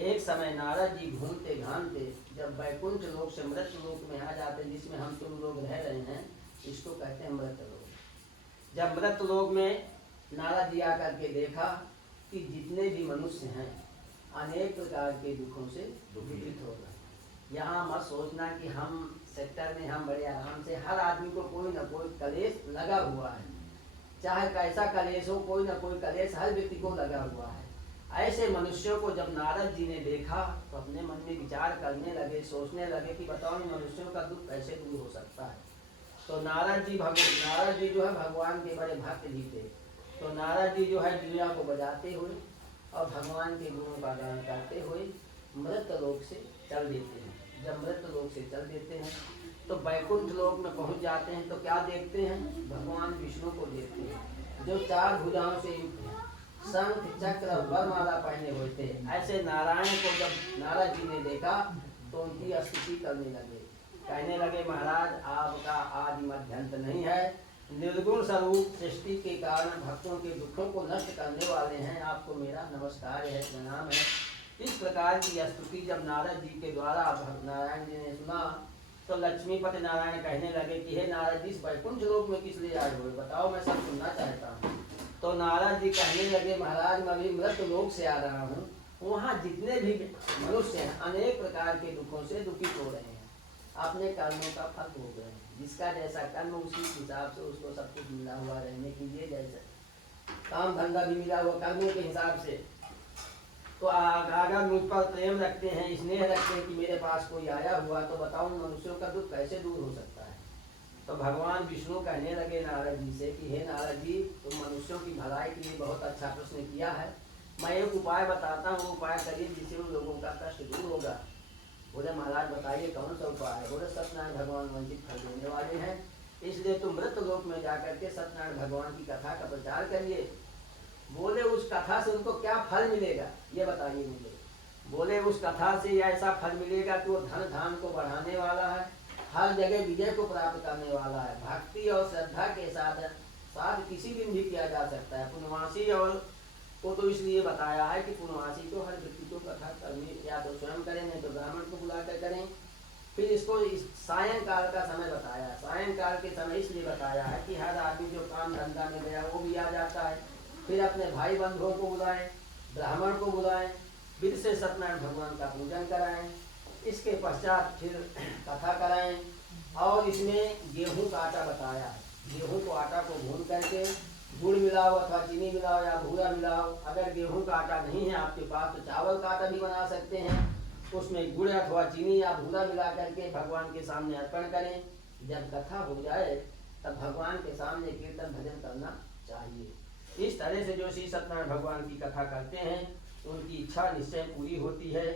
एक समय नारद जी घूमते घामते जब वैकुंठ लोक से मृत्यु लोक में आ जाते, जिसमें हम तुम लोग रह रहे हैं, इसको कहते हैं मृत्यु लोक। जब मृत्यु लोक में नारद जी आकर के देखा कि जितने भी मनुष्य हैं अनेक प्रकार के दुखों से दुखित हो गए। यहाँ मत सोचना कि हम सेक्टर में हम बड़े आराम से, हर आदमी को कोई ना कोई कलेश लगा हुआ है, चाहे कैसा कलेश हो, कोई ना कोई कलेश हर व्यक्ति को लगा हुआ है। ऐसे मनुष्यों को जब नारद जी ने देखा तो अपने मन में विचार करने लगे, सोचने लगे कि बताओ इन मनुष्यों का दुख कैसे दूर हो सकता है। तो नारद जी जो है भगवान के बड़े भक्त जी थे। तो नारद जी जो है वीणा को बजाते हुए और भगवान के गुणों का गान करते हुए मृत लोक से चल देते हैं। जब मृत लोक से चल देते हैं तो वैकुंठ लोक में पहुंच जाते हैं। तो क्या देखते हैं? भगवान विष्णु को देखते हैं जो 4 भुजाओं से युक्त हैं, शंख चक्र और वरमाला पहने हुए थे। ऐसे नारायण को जब नारद जी ने देखा तो उनकी स्तुति करने लगे, कहने लगे महाराज आपका आदि मध्यंत नहीं है, निर्गुण स्वरूप सृष्टि के कारण भक्तों के दुखों को नष्ट करने वाले हैं, आपको मेरा नमस्कार है, प्रणाम है। इस प्रकार की स्तुति जब नारद जी के द्वारा नारायण जी ने सुना तो लक्ष्मीपति नारायण कहने लगे कि हे नारद जी, इस वैकुंठ लोक में किस लिए आए हुए, बताओ, मैं सब सुनना चाहता हूँ। तो नारद जी कहने लगे महाराज मैं अभी मृत लोक से आ रहा हूँ, वहाँ जितने भी मनुष्य हैं अनेक प्रकार के दुखों से दुखित हो रहे हैं, अपने कर्मों का फल भोग रहे हैं। जिसका जैसा कर्म उसी हिसाब से उसको सब कुछ मिला हुआ रहने के लिए, जैसा काम धंधा भी मिला हुआ कर्मों के हिसाब से। तो अगर मुझ पर प्रेम रखते हैं, स्नेह रखते हैं कि मेरे पास कोई आया हुआ, तो बताओ मनुष्यों का दुख कैसे दूर हो सकता है। तो भगवान विष्णु कहने लगे नारद जी से कि हे नारद जी, तुम मनुष्यों की भलाई के लिए बहुत अच्छा प्रश्न किया है, मैं एक उपाय बताता हूँ, उपाय करिए जिससे उन लोगों का कष्ट दूर होगा। बोले महाराज बताइए कौन सा उपाय है। बोले सत्यनारायण भगवान वंचित फल देने वाले हैं, इसलिए तुम मृत लोक में जाकर के सत्यनारायण भगवान की कथा का प्रचार करिए। बोले उस कथा से उनको क्या फल मिलेगा ये बताइए मुझे। बोले उस कथा से ऐसा फल मिलेगा कि वो धन धान को बढ़ाने वाला है, हर जगह विजय को प्राप्त करने वाला है, भक्ति और श्रद्धा के साथ किसी दिन भी किया जा सकता है। पूर्णवासी और को तो इसलिए बताया है कि पूर्णवासी को हर व्यक्ति को कथा करनी, या तो स्वयं करें नहीं तो ब्राह्मण को बुलाकर करें। फिर इसको सायंकाल का समय बताया, सायंकाल के समय इसलिए बताया है कि हर आदमी जो काम धंधा में गया वो भी आ जाता है। फिर अपने भाई बंधुओं को बुलाएं, ब्राह्मण को बुलाएं, फिर से सत्यनारायण भगवान का पूजन कराएं, इसके पश्चात फिर कथा कराएं। और इसमें गेहूं का आटा बताया है, गेहूं को आटा को भून करके गुड़ मिलाओ अथवा चीनी मिलाओ या भूरा मिलाओ। अगर गेहूं का आटा नहीं है आपके पास तो चावल का आटा भी बना सकते हैं, उसमें गुड़ अथवा चीनी या भूरा मिला करके भगवान के सामने अर्पण करें। जब कथा हो जाए तब भगवान के सामने कीर्तन भजन करना चाहिए। इस तरह से जो श्री सत्यनारायण भगवान की कथा करते हैं उनकी इच्छा निश्चय पूरी होती है।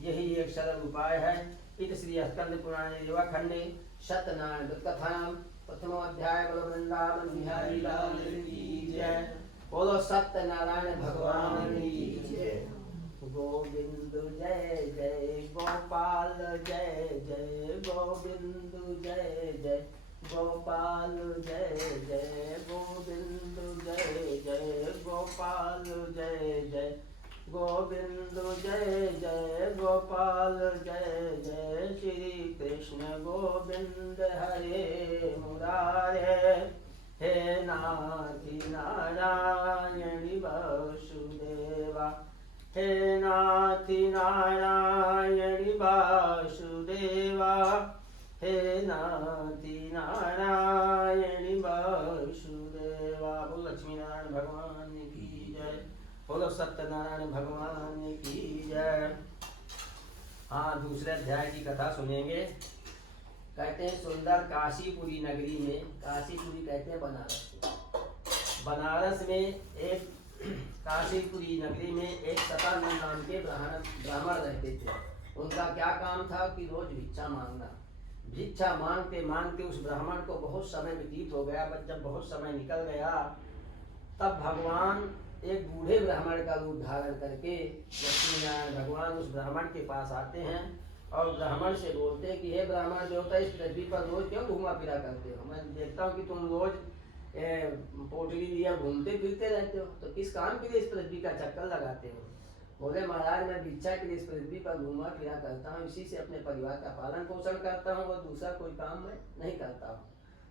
यही एक सरल उपाय है। इत श्री स्कंद पुराणे युवाखंडे सत्यनारायण कथाम प्रथम अध्याय बोलो वृंदावन बिहारी लाल की जय, बोलो सत्यनारायण भगवान की जय। गोविंद जय जय गोपाल जय जय, गोविंद जय जय गोपाल जय जय, गोविंद जय जय गोपाल जय जय, गोविंद जय जय गोपाल जय जय। श्री कृष्ण गोविंद हरे मुरारे, हे नाथी नारायणी वासुदेवा, हे नाथी नारायणी वासुदेवा, हे नाथी नारायणी वासुदेवा। बोलो लक्ष्मी नारायण भगवान की जय, बोलो सत्यनारायण भगवान की जय। हाँ, दूसरे अध्याय की कथा सुनेंगे। कहते हैं सुंदर काशीपुरी नगरी में, काशीपुरी कहते हैं बनारस को, बनारस में एक काशीपुरी नगरी में एक सतानंद नाम के ब्राह्मण रहते थे। उनका क्या काम था कि रोज भिक्षा मांगना। भिक्षा मांगते मांगते उस ब्राह्मण को बहुत समय व्यतीत हो गया। बट जब बहुत समय निकल गया तब भगवान एक बूढ़े ब्राह्मण का रूप धारण करके लक्ष्मी नारायण भगवान उस ब्राह्मण के पास आते हैं और ब्राह्मण से बोलते हैं कि हे ब्राह्मण देवता, इस पृथ्वी पर रोज क्यों घूमा फिरा करते हो? मैं देखता हूँ कि तुम रोज पोटली लिया घूमते फिरते रहते हो, तो किस काम के लिए इस पृथ्वी का चक्कर लगाते हो? बोले महाराज मैं भिक्षा के लिए इस पृथ्वी पर घूमा फिरा करता हूँ, इसी से अपने परिवार का पालन पोषण करता हूँ और दूसरा कोई काम मैं नहीं करता हूँ।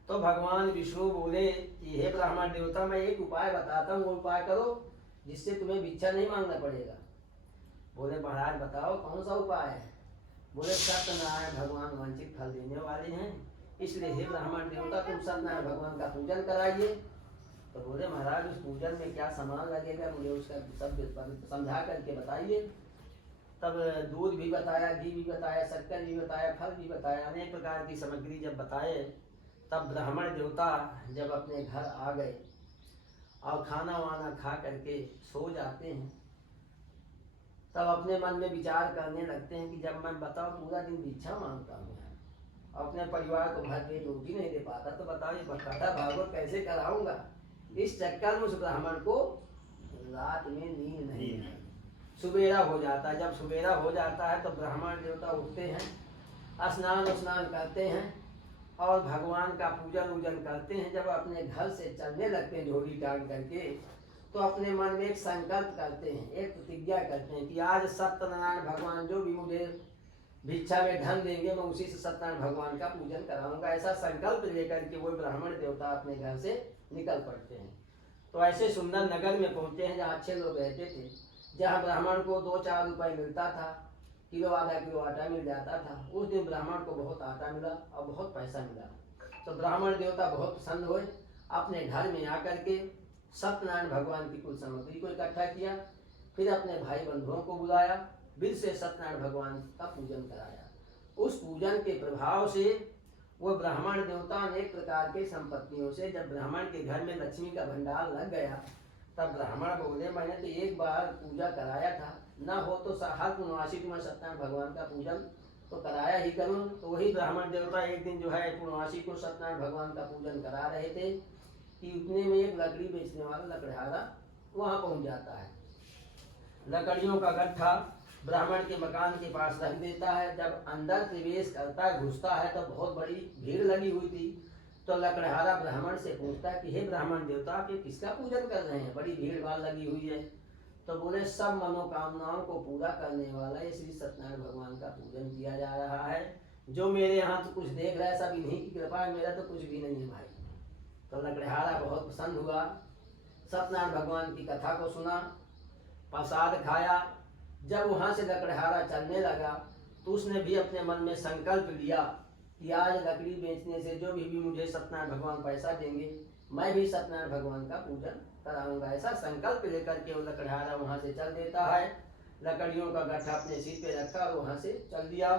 तो भगवान विष्णु बोले कि हे ब्राह्मण देवता, मैं एक उपाय बताता हूँ, वो उपाय करो जिससे तुम्हें भिक्षा नहीं मांगना पड़ेगा। बोले महाराज बताओ कौन सा उपाय है? बोले सत्यनारायण भगवान वांछित फल देने वाले हैं, इसलिए हे ब्राह्मण देवता तुम सत्यनारायण भगवान का पूजन कराइए तो बोले महाराज उस पूजन में क्या सामान लगेगा, मुझे उसका सब समझा करके बताइए। तब दूध भी बताया, घी भी बताया, शक्कर भी बताया, फल भी बताया, अनेक प्रकार की सामग्री जब बताए, तब ब्राह्मण देवता जब अपने घर आ गए और खाना वाना खा करके सो जाते हैं, तब अपने मन में विचार करने लगते हैं कि जब मैं बताओ पूरा दिन भिक्षा मांगता हूँ, अपने परिवार को भर पेट रोटी नहीं दे पाता, तो बताओ ये कथा भागवत कैसे कराऊंगा। इस चक्कर में उस ब्राह्मण को रात में नींद नहीं है। सुबेरा हो जाता है, जब सुबेरा हो जाता है तो ब्राह्मण देवता उठते हैं, स्नान करते हैं और भगवान का पूजन वूजन करते हैं। जब अपने घर से चलने लगते हैं झोली टांग करके, तो अपने मन में एक संकल्प करते हैं, एक प्रतिज्ञा करते हैं कि आज सत्यनारायण भगवान जो भी मुझे भिक्षा में धन देंगे, मैं उसी से सत्यनारायण भगवान का पूजन कराऊंगा। ऐसा संकल्प लेकर के वो ब्राह्मण देवता अपने घर से निकल पड़ते हैं। तो ऐसे सुंदर नगर में पहुंचे हैं जहाँ अच्छे लोग रहते थे, जहाँ ब्राह्मण को 2-4 रुपए मिलता था, किलो आधा किलो आटा मिल जाता था। उस दिन ब्राह्मण को बहुत आटा मिला और बहुत पैसा मिला। तो ब्राह्मण देवता बहुत प्रसन्न हुए, अपने घर में आकर के सत्यनारायण भगवान की कुल सामग्री को इकट्ठा किया, फिर अपने भाई बंधुओं को बुलाया, फिर से सत्यनारायण भगवान का पूजन कराया। उस पूजन के प्रभाव से वो ब्राह्मण देवता अनेक प्रकार के संपत्तियों से, जब ब्राह्मण के घर में लक्ष्मी का भंडार लग गया, तब ब्राह्मण बोले मैंने तो एक बार पूजा कराया था, ना हो तो हर पूर्णवासी को मैं सत्यनारायण भगवान का पूजन तो कराया ही करूं। तो वही ब्राह्मण देवता एक दिन जो है पूर्णवासी को सत्यनारायण भगवान का पूजन करा रहे थे कि उतने में एक लकड़ी बेचने वाला लकड़हारा वहाँ पहुँच जाता है। लकड़ियों का गट्ठा ब्राह्मण के मकान के पास रख देता है। जब अंदर प्रवेश करता है, घुसता है, तो बहुत बड़ी भीड़ लगी हुई थी। तो लकड़हारा ब्राह्मण से पूछता है कि हे ब्राह्मण देवता, आप ये किसका पूजन कर रहे हैं, बड़ी भीड़ भाड़ लगी हुई है। तो बोले सब मनोकामनाओं को पूरा करने वाला ये श्री सत्यनारायण भगवान का पूजन किया जा रहा है। जो मेरे यहाँ तो कुछ देख रहा है सब इन्हीं की कृपा है, मेरा तो कुछ भी नहीं है भाई। तो लकड़हारा बहुत प्रसन्न हुआ, सत्यनारायण भगवान की कथा को सुना, प्रसाद खाया। जब वहाँ से लकड़हारा चलने लगा तो उसने भी अपने मन में संकल्प लिया कि आज लकड़ी बेचने से जो भी मुझे सत्यनारायण भगवान पैसा देंगे, मैं भी सत्यनारायण भगवान का पूजन कराऊंगा। ऐसा संकल्प लेकर के वो लकड़हारा वहाँ से चल देता है। लकड़ियों का गट्ठा अपने सिर पे रखा और वहाँ से चल दिया।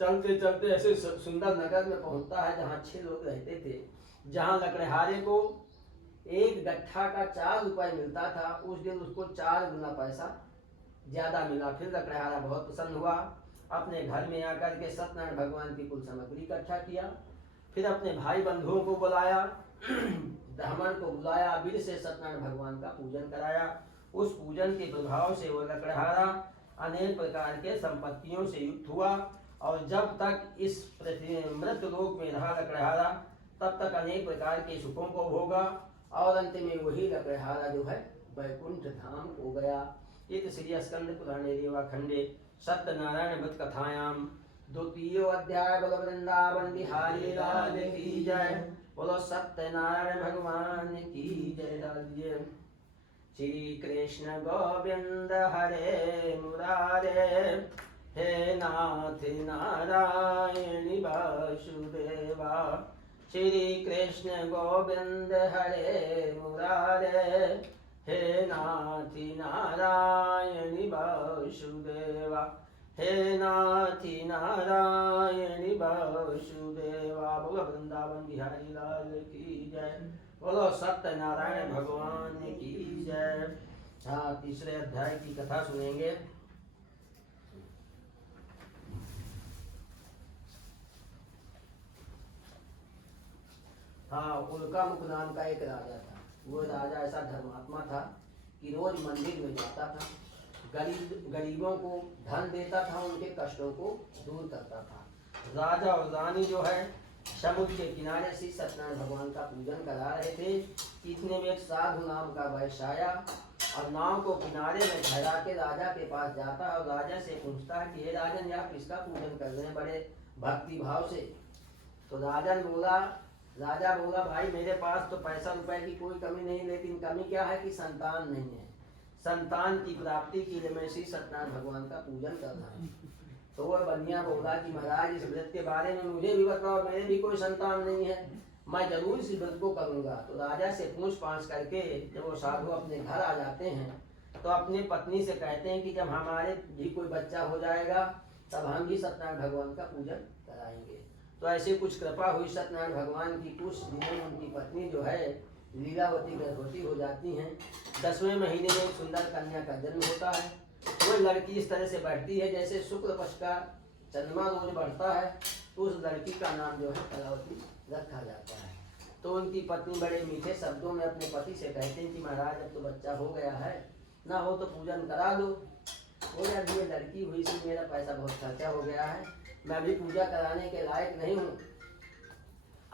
चलते चलते ऐसे सुंदर नगर में पहुँचता है जहाँ 6 लोग रहते थे, जहाँ लकड़हारे को एक गट्ठा का 4 रुपए मिलता था, उस दिन उसको 4 गुना पैसा ज्यादा मिला। फिर लकड़हारा बहुत प्रसन्न हुआ, अपने घर में आकर के सत्यनारायण भगवान की कुल सामग्री इकट्ठा किया, फिर अपने भाई बंधुओं को बुलाया, ब्राह्मण को बुलाया, फिर से सत्यनारायण भगवान का पूजन कराया। उस पूजन के प्रभाव से वो लकड़हारा अनेक प्रकार के संपत्तियों से युक्त हुआ और जब तक इस मृत लोक में रहा लकड़हारा, तब तक अनेक प्रकार के सुखों को भोगा और अंत में वही लकड़हारा जो है वैकुंठ धाम हो गया। ये श्री स्कंद पुराणे रेवाखंडे सत्यनारायण व्रत कथायाम 2य अध्याय। बोलो वृंदावन बिहारी लाल की जय, बोलो सत्यनारायण भगवान की जय। श्री कृष्ण गोविंद हरे मुरारे, हे नाथ नारायण वासुदेवा। श्री कृष्ण गोविंद हरे मुरारे, हे नाथी नारायणी वासुदेवा, हे नाथी नारायणी वासुदेवा। बोलो वृंदावन बिहारी लाल की जय, बोलो सत्यनारायण भगवान की जय। हाँ, तीसरे अध्याय की कथा सुनेंगे। हाँ, उल्का मुख नाम का एक राजा था। वो राजा ऐसा धर्मात्मा था कि रोज मंदिर में जाता था, गरीबों को धन देता था, उनके कष्टों को दूर करता था। राजा और रानी जो है समुद्र के किनारे श्री सत्यनारायण भगवान का पूजन करा रहे थे। इतने में एक साधु नाम का वैश्य आया और नाव को किनारे में ठहरा के राजा के पास जाता है और राजा से पूछता है कि हे राजन, आप किसका पूजन कर रहे हैं बड़े भक्ति भाव से। तो राजा बोला भाई मेरे पास तो पैसा रुपए की कोई कमी नहीं, लेकिन कमी क्या है कि संतान नहीं है। संतान की प्राप्ति के लिए मैं श्री सत्यनारायण भगवान का पूजन कर रहा हूँ। तो वह बनिया बोला कि महाराज इस व्रत के बारे में मुझे भी बताओ, मेरे भी कोई संतान नहीं है। मैं जरूर इस व्रत को करूँगा। तो राजा से पूछ पाछ करके जब वो साधु अपने घर आ जाते हैं तो अपनी पत्नी से कहते हैं कि जब हमारे भी कोई बच्चा हो जाएगा तब हम भी सत्यनारायण भगवान का पूजन कराएंगे। तो ऐसे कुछ कृपा हुई सत्यनारायण भगवान की, कुछ दिनों में उनकी पत्नी जो है लीलावती गर्भवती हो जाती हैं। 10वें महीने में एक सुंदर कन्या का जन्म होता है। वो लड़की इस तरह से बढ़ती है जैसे शुक्ल पक्ष का चंद्रमा रोज बढ़ता है, तो उस लड़की का नाम जो है कलावती रखा जाता है। तो उनकी पत्नी बड़े मीठे शब्दों में अपने पति से कहते हैं कि महाराज अब तो बच्चा हो गया है, ना हो तो पूजन करा दो। हो या ये लड़की हुई सी, मेरा पैसा बहुत खर्चा हो गया है, मैं भी पूजा कराने के लायक नहीं हूँ,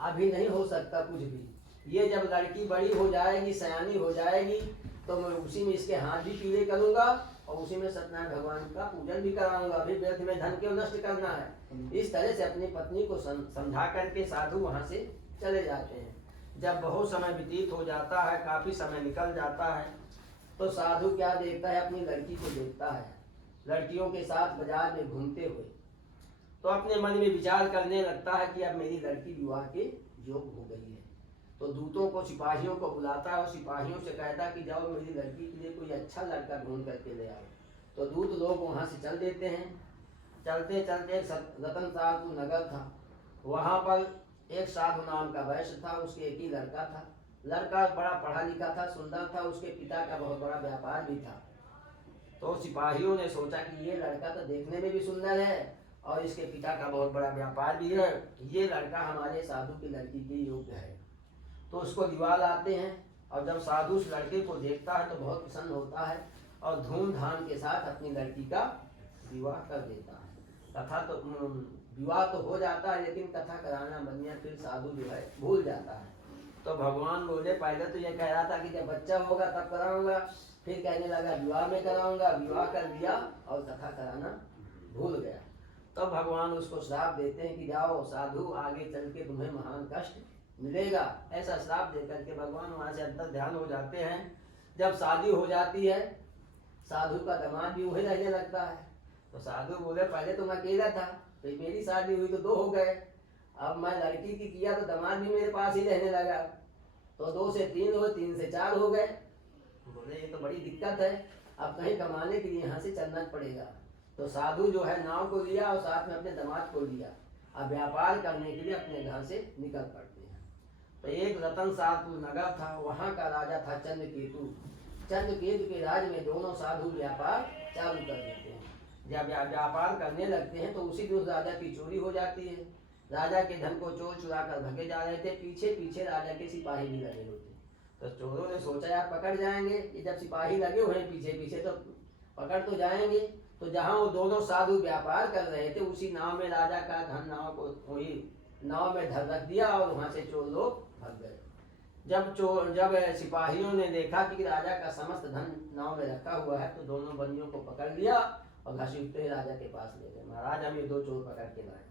अभी नहीं हो सकता कुछ भी। ये जब लड़की बड़ी हो जाएगी, सयानी हो जाएगी, तो मैं उसी में इसके हाथ भी पीले करूँगा और उसी में सत्यनारायण भगवान का पूजन भी कराऊंगा। अभी व्यर्थ में धन क्यों नष्ट करना है। इस तरह से अपनी पत्नी को समझा करके साधु वहाँ से चले जाते हैं। जब बहुत समय व्यतीत हो जाता है, काफी समय निकल जाता है, तो साधु क्या देखता है, अपनी लड़की को देखता है लड़कियों के साथ बाजार में घूमते हुए। तो अपने मन में विचार करने लगता है कि अब मेरी लड़की विवाह के योग हो गई है। तो दूतों को, सिपाहियों को बुलाता है और सिपाहियों से कहता है कि जाओ मेरी लड़की के लिए कोई अच्छा लड़का ढूंढ करके ले आओ। तो दूत लोग वहाँ से चल देते हैं। चलते चलते रतनसाधु नगर था, वहाँ पर एक साधु नाम का वैश्य था, उसके एक ही लड़का था। लड़का बड़ा पढ़ा लिखा था, सुंदर था, उसके पिता का बहुत बड़ा व्यापार भी था। तो सिपाहियों ने सोचा कि ये लड़का तो देखने में भी सुंदर है और इसके पिता का बहुत बड़ा व्यापार भी है, ये लड़का हमारे साधु की लड़की के योग्य है। तो उसको विवाह लाते हैं और जब साधु उस लड़के को देखता है तो बहुत प्रसन्न होता है और धूमधाम के साथ अपनी लड़की का विवाह कर देता है। कथा तो विवाह तो हो जाता है, लेकिन कथा कराना बनिया फिर साधु जो है भूल जाता है। तो भगवान बोले, पहले तो ये कह रहा था कि जब बच्चा होगा तब कराऊंगा, फिर कहने लगा विवाह में कराऊंगा, विवाह कर दिया और कथा कराना भूल गया। तो भगवान उसको श्राप देते हैं कि जाओ साधु, आगे चल के तुम्हें महान कष्ट मिलेगा। ऐसा श्राप देकर के भगवान वहाँ से अंतर ध्यान हो जाते हैं। जब शादी हो जाती है, साधु का दामाद भी वही रहने लगता है। तो साधु बोले, पहले तो मैं अकेला था, फिर मेरी शादी हुई तो 2 हो गए, अब मैं लड़की की किया तो दामाद भी मेरे पास ही रहने लगा, तो 2 से 3 हुए, 3 से 4 हो गए। बोले ये तो बड़ी दिक्कत है, अब कहीं कमाने के लिए यहाँ से चलना पड़ेगा। तो साधु जो है नाव को लिया और साथ में अपने दामाद को लिया, अब व्यापार करने के लिए अपने घर से निकल पड़ते हैं। तो एक रतनसाधु नगर था, वहाँ का राजा था चंद्रकेतु। चंद्रकेतु के राज में दोनों साधु व्यापार चालू कर देते हैं। जब व्यापार करने लगते हैं तो उसी दिन राजा की चोरी हो जाती है। राजा के धन को चोर चुरा कर भगे जा रहे थे, पीछे पीछे राजा के सिपाही भी लगे होते। तो चोरों ने सोचा यार पकड़ जाएंगे, ये जब सिपाही लगे हुए हैं पीछे पीछे तो पकड़ तो जाएंगे। तो जहाँ वो दोनों साधु व्यापार कर रहे थे, उसी नाव में राजा का धन नाव को वही नाव में धर रख दिया और वहाँ से चोर लोग भाग गए। जब सिपाहियों ने देखा कि राजा का समस्त धन नाव में रखा हुआ है, तो दोनों बंदियों को पकड़ लिया और घसीटते राजा के पास ले गए। महाराज हम ये 2 चोर पकड़ के लाए।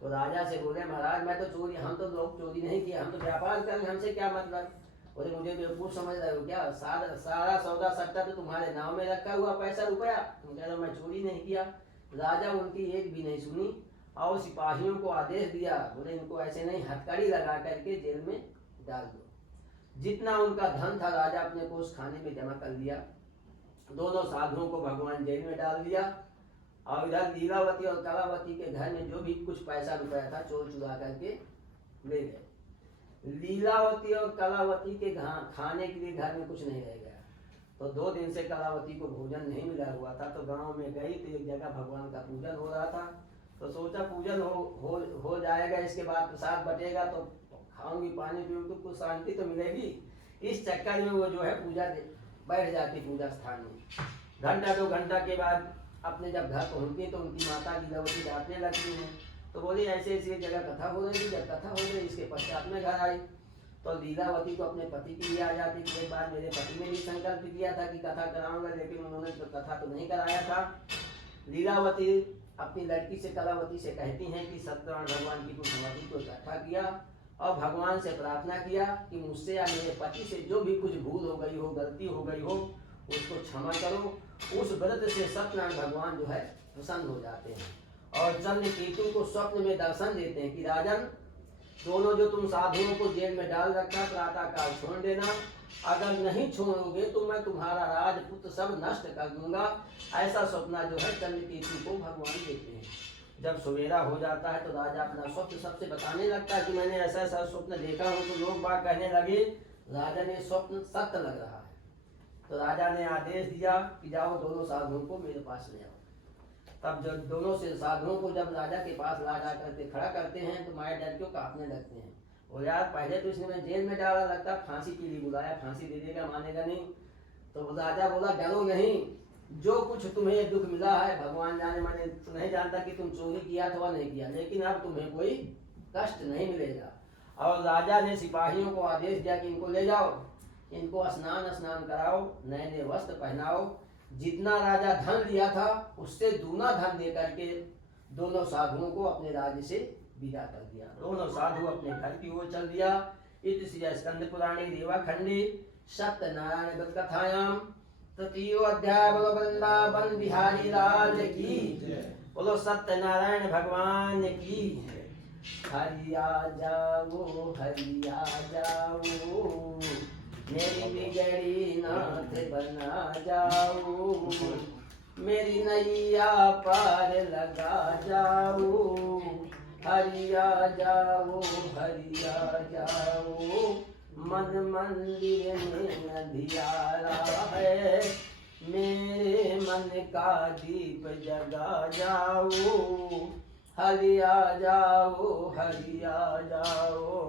तो राजा से बोले, महाराज मैं तो चोरी, हम तो लोग चोरी नहीं किया, हम तो व्यापार कर रहे, हमसे क्या मतलब। बोले मुझे बेवकूफ समझ रहे हो क्या, सारा सौदा सट्टा तो तुम्हारे नाव में रखा हुआ पैसा रुपया, तुम कह रहे हो मैं चोरी नहीं किया। राजा उनकी एक भी नहीं सुनी और सिपाहियों को आदेश दिया, बोले इनको ऐसे नहीं, हथकड़ी लगा करके जेल में डाल दो। जितना उनका धन था राजा अपने को उस खाने में जमा कर लिया। दोनों साधुओं को भगवान जेल में डाल दिया और इधर लीलावती और कलावती के घर में जो भी कुछ पैसा रुपया था चोर चुरा करके ले गए। लीलावती और कलावती के खाने के लिए घर में कुछ नहीं रह गया। तो 2 दिन से कलावती को भोजन नहीं मिला हुआ था। तो गांव में गई तो एक जगह भगवान का पूजन हो रहा था, तो सोचा पूजन हो जाएगा, इसके बाद प्रसाद बटेगा तो खाऊंगी, पानी पीऊंगी तो कुछ शांति तो मिलेगी। इस चक्कर में वो जो है पूजा बैठ जाती पूजा स्थान में। घंटा 2 घंटा के बाद अपने जब घर पहुँचती तो उनकी माता लीलावती डांटने लगती हैं। तो बोली ऐसे ऐसी जगह कथा हो रही थी, जब कथा हो रही इसके पश्चात में घर आई तो लीलावती को अपने पति के लिए आ जाती कि एक बार मेरे पति ने भी संकल्प किया था कि कथा कराऊंगा, लेकिन उन्होंने तो कथा तो नहीं कराया था। लीलावती अपनी लड़की से कलावती से कहती हैं कि सत्यनारायण भगवान की कुमारी को इकट्ठा किया और भगवान से प्रार्थना किया कि मुझसे या मेरे पति से जो भी कुछ भूल हो गई हो, गलती हो गई हो, उसको क्षमा करो। उस व्रत से सत्यनारायण भगवान जो है प्रसन्न हो जाते हैं और चंद्रकेतु को स्वप्न में दर्शन देते हैं कि राजन दोनों जो तुम साधुओं को जेल में डाल रखा प्रातः काल छोड़ देना, अगर नहीं छोड़ोगे तो मैं तुम्हारा राजपुत्र सब नष्ट कर दूंगा। ऐसा सपना जो है चंद्रकेतु को भगवान देते हैं। जब सवेरा हो जाता है तो राजा अपना स्वप्न सबसे बताने लगता है कि मैंने ऐसा ऐसा स्वप्न देखा हूँ। तो लोग बात कहने लगे राजा ने स्वप्न सत्य लग रहा है। तो राजा ने आदेश दिया कि जाओ दोनों साधुओं को मेरे पास ले आओ। तब जब दोनों से साधुओं को जब राजा के पास ला जा करके खड़ा करते हैं तो माया डर क्यों कांपने लगते हैं। और यार पहले तो इसने मैं जेल में डाला, लगता फांसी के लिए बुलाया, फांसी दे देगा, मानेगा नहीं। तो राजा बोला डरो नहीं, जो कुछ तुम्हें ये दुख मिला है भगवान जाने, मैंने नहीं जानता कि तुम चोरी किया अथवा नहीं किया, लेकिन अब तुम्हें कोई कष्ट नहीं मिलेगा। और राजा ने सिपाहियों को आदेश दिया कि इनको ले जाओ, इनको स्नान कराओ, नए नए वस्त्र पहनाओ। जितना राजा धन लिया था उससे दूना धन दे करके दोनों साधुओं को अपने राज्य से विदा कर दिया। दोनों साधु अपने घर की ओर चल दिया। इति श्री स्कंद पुराणे रेवा खंडे सत्यनारायण कथायाम तृतीयो अध्याय। बोलो वृंदावन बिहारी लाल की, बोलो सत्यनारायण भगवान की। हरिया जाओ हरिया जाओ, मेरी बिगड़ी नाथ बना जाओ, मेरी नैया पार लगा जाओ। हरिया जाओ हरिया जाओ, मन मंदिर में अंधियारा है, मेरे मन का दीप जगा जाओ। हरिया जाओ हरिया जाओ,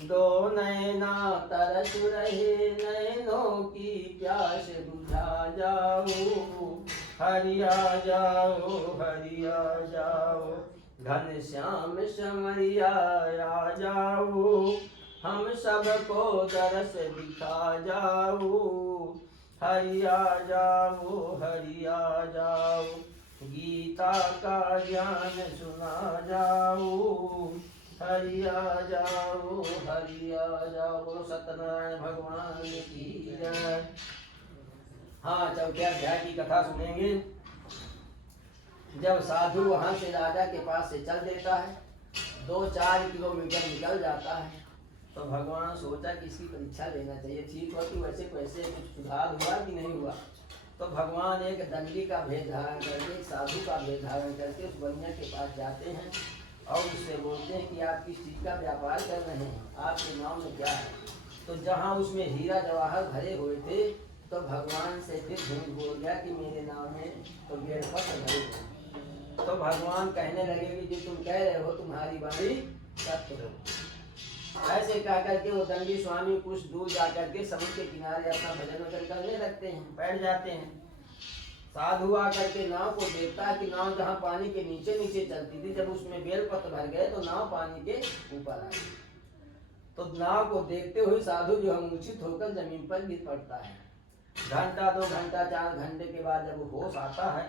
दो नैना तरस रहे नैनों की प्यास बुझा जाओ। हरिया जाओ हरिया जाओ, घन श्याम समरिया आ जाओ, हम सबको दरस दिखा जाओ। हरिया जाओ हरिया जाओ, गीता का ज्ञान सुना जाओ। हरिया जाओ हरिया जाओ, बोलो सत्यनारायण भगवान की जय। हाँ, चौथे अध्याय की कथा सुनेंगे। जब साधु वहां से राजा के पास से चल देता है, 2-4 किलोमीटर निकल जाता है, तो भगवान सोचा कि इसकी परीक्षा लेना चाहिए, ठीक हो कि वैसे कैसे कुछ सुधार हुआ कि नहीं हुआ। तो भगवान एक दंडी का भेद धारण करके, एक साधु का भेद धारण करके उस बनिया के पास जाते हैं और उससे बोलते हैं कि आप किस चीज़ का व्यापार कर रहे हैं, आपके नाम में क्या है। तो जहाँ उसमें हीरा जवाहर भरे हुए थे, तो भगवान से फिर झूठ बोल गया कि मेरे नाम में तो बेड़पत्र भरे हुए। तो भगवान कहने लगे कि जो तुम कह रहे हो तुम्हारी बाणी सत्य हो। ऐसे कह करके वो दंडी स्वामी कुछ दूर जा करके समुद्र के किनारे अपना भजन वजन करने लगते हैं, बैठ जाते हैं। साधु आकर के नाव को देखता है कि नाव जहाँ पानी के नीचे नीचे चलती थी, जब उसमें बेलपत्र भर गए तो नाव पानी के ऊपर आ गई। तो नाव को देखते हुए साधु जो है मूर्छित होकर जमीन पर गिर पड़ता है। घंटा 2 घंटा 4 घंटे के बाद जब वो होश आता है,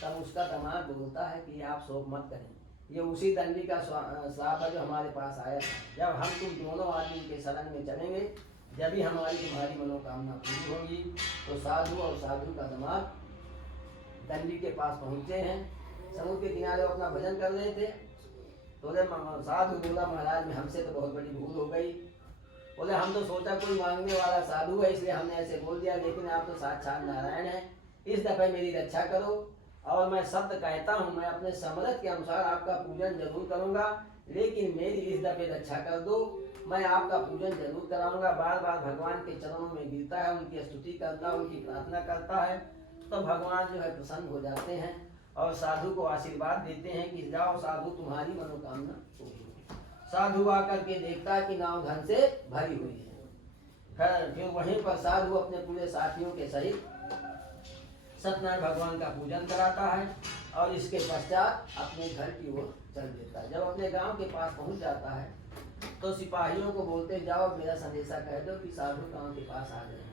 तब उसका दिमाग बोलता है कि आप शोक मत करें, ये उसी दंडी का श्राप है जो हमारे पास आया था। जब हम तुम दोनों आदमी के शरण में चलेंगे, जब भी हमारी तुम्हारी मनोकामना पूरी होगी। तो साधु और साधु का दिमाग दंडी के पास पहुँचे हैं, समुद्र के किनारे अपना भजन कर रहे थे। तो साधु बोला महाराज में हमसे तो बहुत बड़ी भूल हो गई। बोले हम तो सोचा कोई मांगने वाला साधु है इसलिए हमने ऐसे बोल दिया, लेकिन आप तो साक्षात नारायण हैं, इस दफे मेरी रक्षा करो। और मैं सत्य कहता हूँ, मैं अपने समर्थ के अनुसार आपका पूजन जरूर करूँगा, लेकिन मेरी इस दफे रक्षा कर दो, मैं आपका पूजन जरूर कराऊंगा। बार बार भगवान के चरणों में गिरता है, उनकी स्तुति करता है, उनकी प्रार्थना करता है। तो भगवान जो है प्रसन्न हो जाते हैं और साधु को आशीर्वाद देते हैं कि जाओ साधु तुम्हारी मनोकामना पूरी हो। साधु आकर के देखता है कि नाव धन से भरी हुई है। फिर वहीं पर साधु अपने पूरे साथियों के सहित सत्यनारायण भगवान का पूजन कराता है और इसके पश्चात अपने घर की ओर चल देता है। जब अपने गांव के पास पहुंच जाता है तो सिपाहियों को बोलते जाओ मेरा संदेशा कह दो कि साधु गांव के पास आ गए हैं।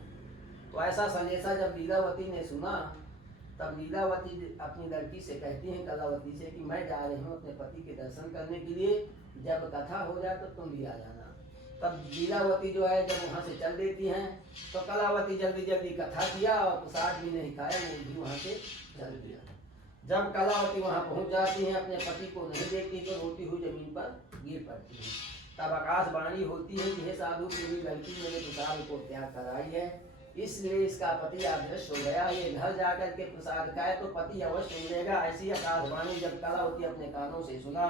तो ऐसा संदेशा जब लीलावती ने सुना, तब लीलावती अपनी लड़की से कहती हैं कलावती से कि मैं जा रही हूँ अपने पति के दर्शन करने के लिए, जब कथा हो जाए तो तुम भी आ जाना। तब लीलावती जो है जब वहाँ से चल देती हैं, तो कलावती जल्दी जल्दी कथा किया और प्रसाद भी नहीं खाया, वो भी वहाँ से चल दिया। जब कलावती वहाँ पहुँच जाती हैं, अपने पति को नहीं देखती तो रोती हुई जमीन पर गिर पड़ती है। तब आकाशवाणी होती है कि हे साधु तेरी लड़की मेरे प्रसाद को त्याग कराई है, इसलिए इसका पति अदृश्य हो गया। ये घर जाकर के प्रसाद खाए तो पति अवश्य मिलेगा। ऐसी आकाशवाणी जब कलावती अपने कानों से सुना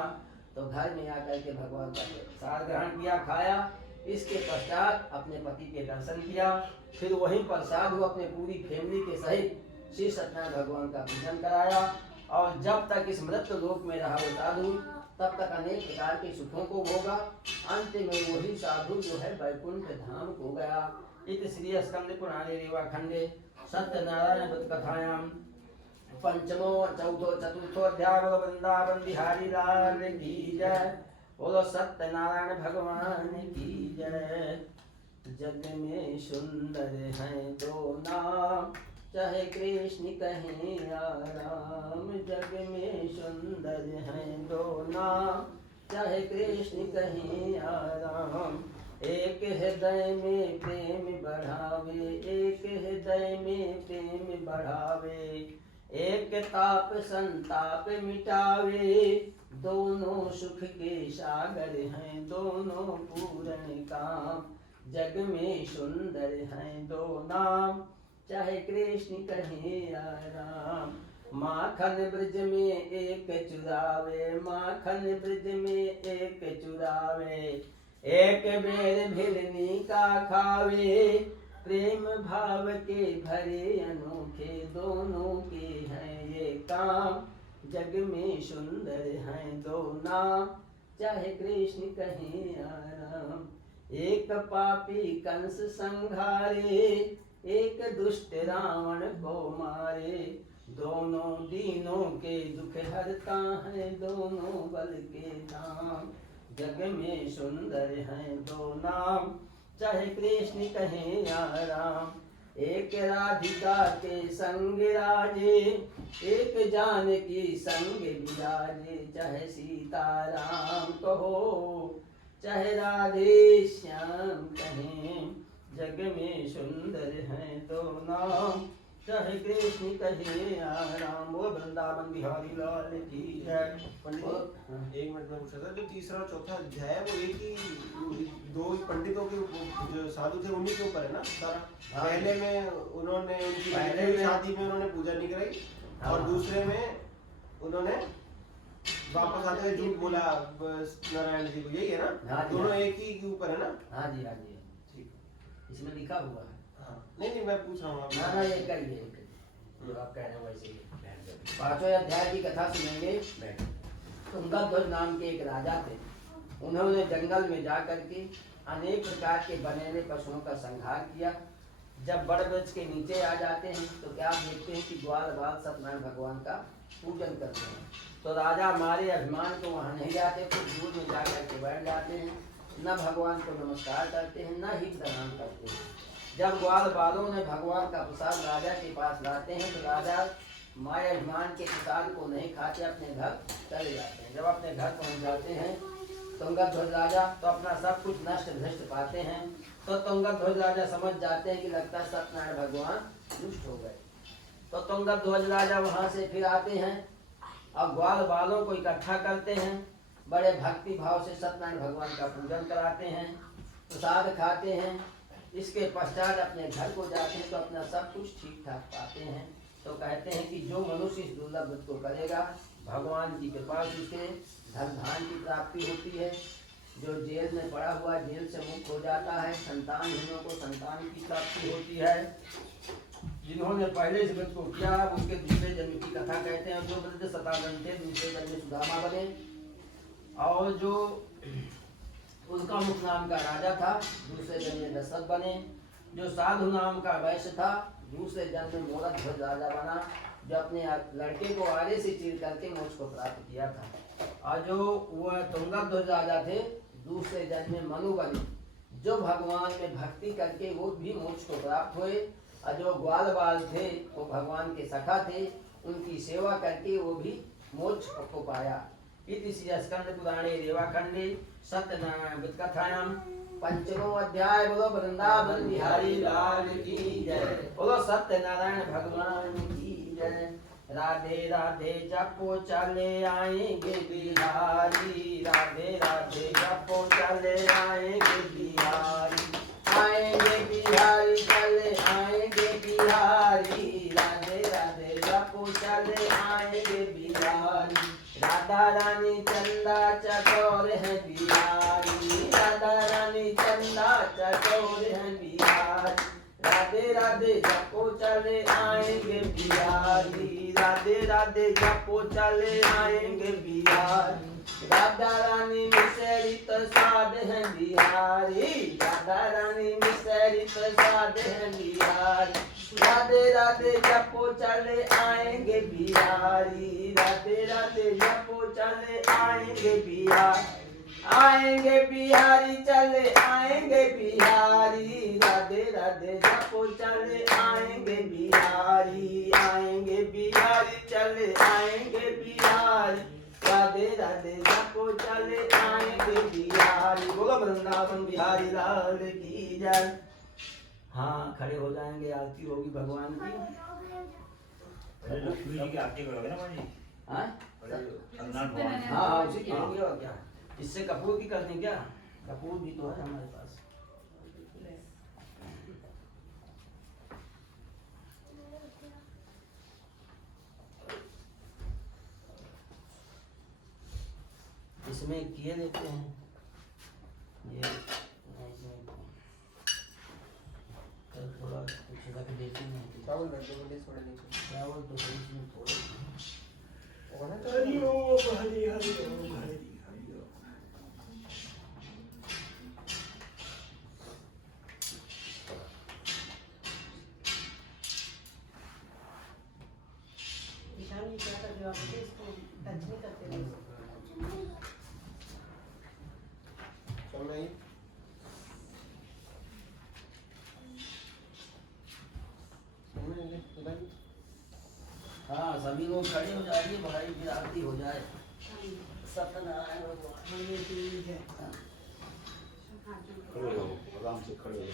तो घर में आकर के भगवान का प्रसाद ग्रहण किया, खाया। इसके पश्चात अपने पति के दर्शन किया, फिर वहीं पर साधु अपने पूरी फैमिली के सहित श्री सत्यनारायण भगवान का पूजन कराया। और जब तक इस मृत्यु लोक में रहा वो साधु तब तक अनेक प्रकार के सुखों को भोगा। अंत में वही साधु जो है वैकुंठ धाम को गया। इत श्री स्कंद पुराणे रेवाखंडे सत्यनारायण व्रत कथायाम पंचमो चौथो चतुर्थो अध्याय वृंदावन बिहारी लाल की जय। बोलो सत्यनारायण भगवान की जय। जग में सुंदर हैं दो नाम, चाहे कृष्ण कहें या राम। जग में सुंदर हैं दो नाम, चाहे कृष्ण कहें या राम। एक हृदय में प्रेम बढ़ावे, एक हृदय में प्रेम बढ़ावे। एक ताप संताप मिटावे, दोनों सुख के सागर हैं दोनों पूर्ण काम। जग में सुंदर हैं दो नाम, चाहे कृष्ण कहें या राम। माखन ब्रज में एक चुरावे, माखन ब्रज में एक चुरावे। एक बेर भिलनी का खावे, प्रेम भाव के भरे अनोखे दोनों के हैं ये काम। जग में सुंदर हैं दो नाम, चाहे कृष्ण कहें या राम। एक पापी कंस संघारे, एक दुष्ट रावण को मारे। दोनों दीनों के दुख हरता है दोनों बल के धाम। जग में सुंदर हैं दो नाम, चाहे कृष्ण कहें या राम। एक राधिका के संग राजे, एक जानकी संग विराजे। चाहे सीताराम कहो, चाहे राधे श्याम कहें। जग में सुंदर हैं दो नाम, चाहे कृष्ण कहें या राम। वो वृंदावन बिहारी लाल की जय। पंडित जी, एक मिनट में पूछा था, जो तीसरा और चौथा अध्याय है वो एक ही दो पंडितों के जो साधु थे उन्हीं के ऊपर है ना सारा। पहले में उन्होंने उनकी शादी में उन्होंने पूजा नहीं कराई, और दूसरे में उन्होंने वापस आते हुए झूठ बोला नारायण जी को, यही है ना? दोनों एक ही के ऊपर है ना? हाँ जी हाँ जी, ठीक, इसमें लिखा हुआ है। नहीं मैं पूछ रहा हूँ। ना ये करिए जो आप कह रहे हैं वैसे ही। पांचवें अध्याय की कथा सुनेंगे। तुंगध्वज नाम के एक राजा थे। उन्होंने जंगल में जा करके अनेक प्रकार के बनेले पशुओं का संहार किया। जब बड़ वृक्ष के नीचे आ जाते हैं तो क्या देखते हैं कि ग्वाल बाल सत्यनारायण भगवान का पूजन करते हैं। तो राजा मारे अभिमान को वहाँ नहीं जाते, कुछ दूर में जा करके बैठ जाते हैं। न भगवान को नमस्कार करते हैं, न ही प्रणाम करते हैं। जब ग्वाल बालों ने भगवान का प्रसाद राजा के पास लाते हैं तो राजा माया अभिमान के प्रसाद को नहीं खाते, अपने घर चले जाते हैं। जब अपने घर पहुंच जाते हैं तुंगध्वज राजा तो अपना सब कुछ नष्ट भ्रष्ट पाते हैं। तो तुंगध्वज राजा समझ जाते हैं कि लगता है सत्यनारायण भगवान दुष्ट हो गए। तो तुंगध्वज राजा वहां से फिर आते हैं और ग्वाल बालों को इकट्ठा करते हैं। बड़े भक्ति भाव से सत्यनारायण भगवान का पूजन कराते हैं, प्रसाद खाते हैं। इसके पश्चात अपने घर को जाते हैं तो अपना सब कुछ ठीक ठाक पाते हैं। तो कहते हैं कि जो मनुष्य इस दुर्लभ व्रत को करेगा भगवान की कृपा से उसे धन धान की प्राप्ति होती है। जो जेल में पड़ा हुआ जेल से मुक्त हो जाता है। संतानहीनों को संतान की प्राप्ति होती है। जिन्होंने पहले इस व्रत को किया उनके दूसरे जन्म की कथा कहते हैं। जो वृद्ध शतानंद थे दूसरे जन्म में सुदामा बने, और जो उसका मुख नाम का राजा था दूसरे जन्म में दशरथ बने। जो साधु नाम का वैश्य था दूसरे जन्म में मोरध्वज राजा बना, जो अपने लड़के को आरे से चीर करके मोक्ष को प्राप्त किया था। और जो वह तुंगध्वज राजा थे दूसरे जन्म में मनु बने, जो भगवान में भक्ति करके वो भी मोक्ष को प्राप्त हुए। और जो ग्वाल बाल थे वो भगवान के सखा थे, उनकी सेवा करके वो भी मोक्ष को पाया। इति श्री स्कंद पुराणे रेवाखंडे सत्यनारायण व्रत कथायां पंचमो अध्याय। बोलो वृंदावन बिहारी लाल की जय। बोलो सत्यनारायण भगवान की जय। राधे राधे जपो चले आएंगे बिहारी, राधे राधे जपो चले है बिहारी, राधा रानी चंदा चकोर है बिहारी, राधे राधे जपो चले आएंगे बिहारी, राधे राधे जपो चले आएंगे बिहारी, राधा रानी मिश्रित स्वाद है बिहारी, राधा रानी मिश्रित स्वाद है बिहारी, राधे राधे जपो चले आएंगे बिहारी, राधे राधे जपो चले आएंगे बिहारी, आएंगे बिहारी चले आएंगे बिहारी, राधे राधे जपो चले आएंगे बिहारी, आएंगे बिहारी चले आएंगे बिहारी, राधे राधे जपो चले आएंगे बिहारी। बोलो वृंदावन बिहारी लाल की जय। हाँ खड़े हो जाएंगे, आरती होगी भगवान की। लक्ष्मी जी की आरती करोगे ना भाई? हाँ सत्यनारायण भगवान। हाँ उसी की होगी और क्या, इससे कपूर की करते क्या, कपूर भी तो है हमारे पास। इसमें किए देते हैं ये, थोड़ा कुछ रख देते हैं चावल रख दो बड़े थोड़े नीचे। चावल तो सही इसमें थोड़े और है हरि ओम हरि हरि ओम हरि हरि ओम। समय हाँ सभी लोग खड़े हो जाइए, भाई फिर आरती हो जाए। सत्यनारायण भगवान की जय। खड़े हो, आराम से खड़े हो।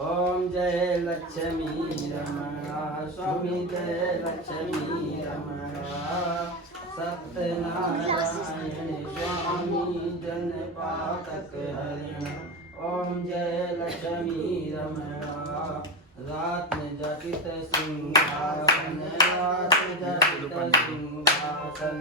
ओम जय लक्ष्मी रमणा स्वामी जय लक्ष्मी रमणा, सत्यनारायण स्वामी जन पातक हरिण। ओम जय लक्ष्मी रमणा, रात में जपित सिंहासन, रात जपित सिंहासन,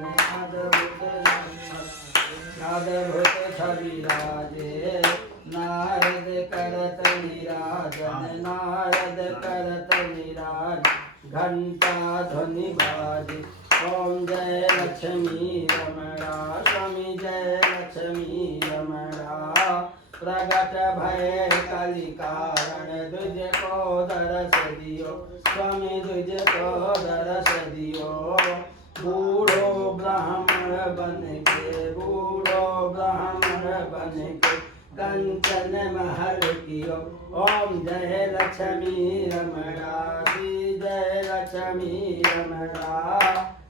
अद्भुत छवि राजे, नारद करत निराजन, नारद करत निराजन, घंटा ध्वनि बाजे। ओम जय लक्ष्मी रमणा स्वामी जय लक्ष्मी रमणा, प्रगट भय कलि कारण, तुझ को दरस दियो स्वामी, तुझ को दरस दियो। बूढ़ो ब्राह्मण बन के, बूढ़ो ब्राह्मण बन के, कंचन महल कियो। ओम जय लक्ष्मी रमणा, श्री जय लक्ष्मी रमणा,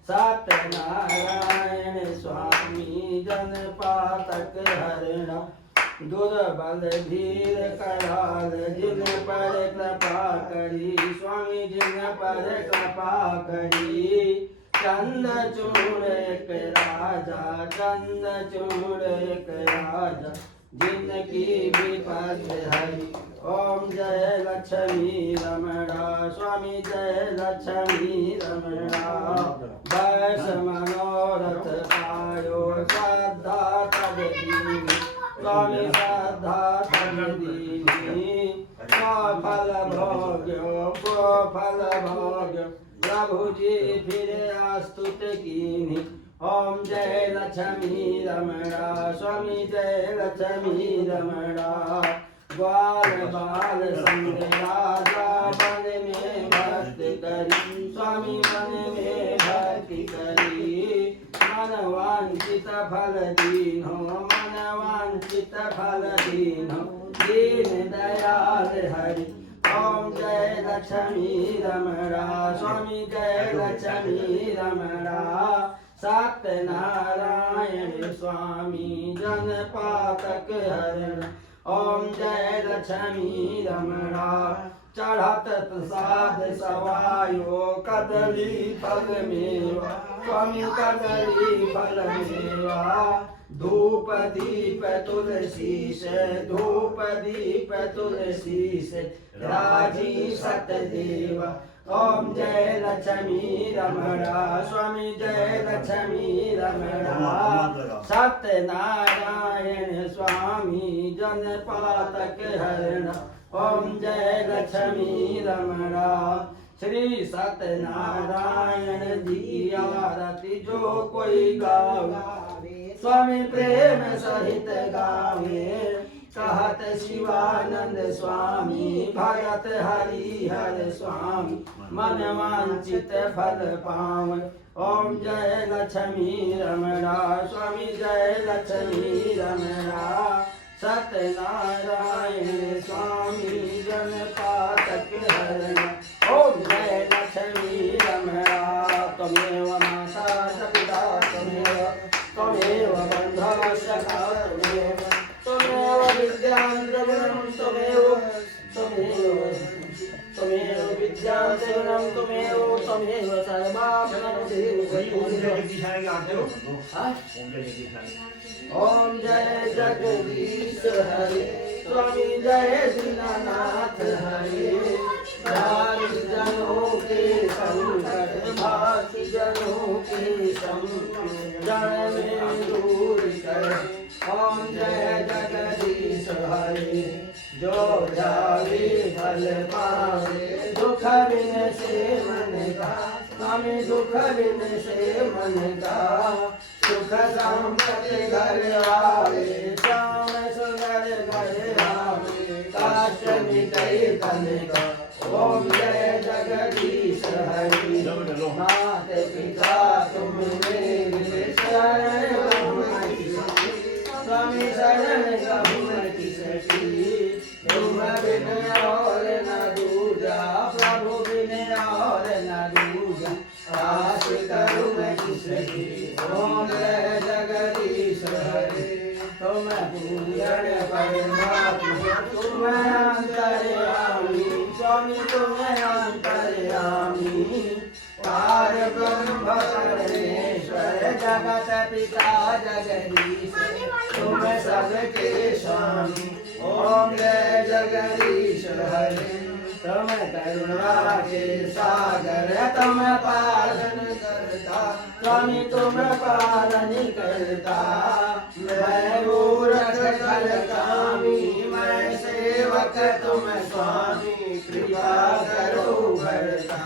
सत्यनारायण स्वामी जन पातक हरिण। दुर्बल धीर कराल, जिन पर कृपा करी स्वामी, जिन पर कृपा करी। चंद चूड़ एक राजा, चंद चूड़ एक राजा, जिनकी विपद हरि। ओम जय लक्ष्मी रमणा स्वामी जय लक्ष्मी रमणा, वैस मनोरथ पायो श्रद्धा तब दीनी, स्वामी श्रद्धा तब दीनी। फल भोग्यो फल भोग्यो, प्रभु जी फिर आस्तुत कीनी। ओम जय लक्ष्मी रमणा स्वामी जय लक्ष्मी रमणा, ग्वाल बाल संग राजा मन में भक्ति करी, स्वामी मन में भक्ति करी। मन वांछित फल दीनो, मन वांछित फल दीनो, दीन दयाल हरि। ओम जय लक्ष्मी रमणा स्वामी जय लक्ष्मी रमणा, सत्यनारायण स्वामी जन पातक हरण। ओम जय लक्ष्मी रमणा, चढ़त प्रसाद सवायो कदली फल मेवा, स्वामी कदली फल मेवा। धूप दीप तुलसी से, धूप दीप तुलसी से, राजी सतदेव। ओम जय लक्ष्मी रमणा, स्वामी जय लक्ष्मी रमणा। सत्यनारायण स्वामी जन पातक हरण। ओम जय लक्ष्मी रमणा। श्री सत्यनारायण जी की आरती जो कोई गावे, स्वामी प्रेम सहित गावे। कहत शिवानंद स्वामी, भगत हरिहर स्वामी, मन वांछित फल पावे। ओम जय लक्ष्मी रमणा, स्वामी जय लक्ष्मी रमणा। सत्यनारायण स्वामी जन पातक हरण। ओम जय लक्ष्मी रमणा। त्वमेव माता च पिता त्वमेव, त्वमेव बन्धवः सखा त्वमेव, त्वमेव विद्यां द्रविणं त्वमेव, त्वमेव विद्यां द्रविणं त्वमेव, त्वमेव ओम जय जगदीश हरे, स्वामी जय दीनानाथ हरे। भारी जनों के संकट, भारी जनों के संकट, जन में दूर कर। ओम जय जगदीश हरे, जो जावे फल पावे, दुख बिन से मन का, स्वामी दुख बिन से मन का। सुख संपत्ति घर आवे, श्याम सुंदर घर आवे, काष्ट मिटै तन का। ओम जय जगदीश हरि, मात पिता तुम मेरे, शरण गहुँ स्वामी शरण गहुँ किसकी। तुम बिन और न दूजा, प्रभु बिन और न दूजा, आस करूँ मैं किसकी। ओम जय जगदीश हरे, तुम पूजन परमात्मा, तुम अंतर्यामी, स्वामी तुम अंतर्यामी। पार ब्रह्म परमेश्वर, जगत पिता जगदीश, तुम सबके स्वामी। ओम जय जगदीश हरे, तुम करुणा के सागर, तुम पालन करता, स्वामी तुम पालन करता। मैं मूर्ख फल कामी, मैं सेवक तुम स्वामी, कृपा करो भरता।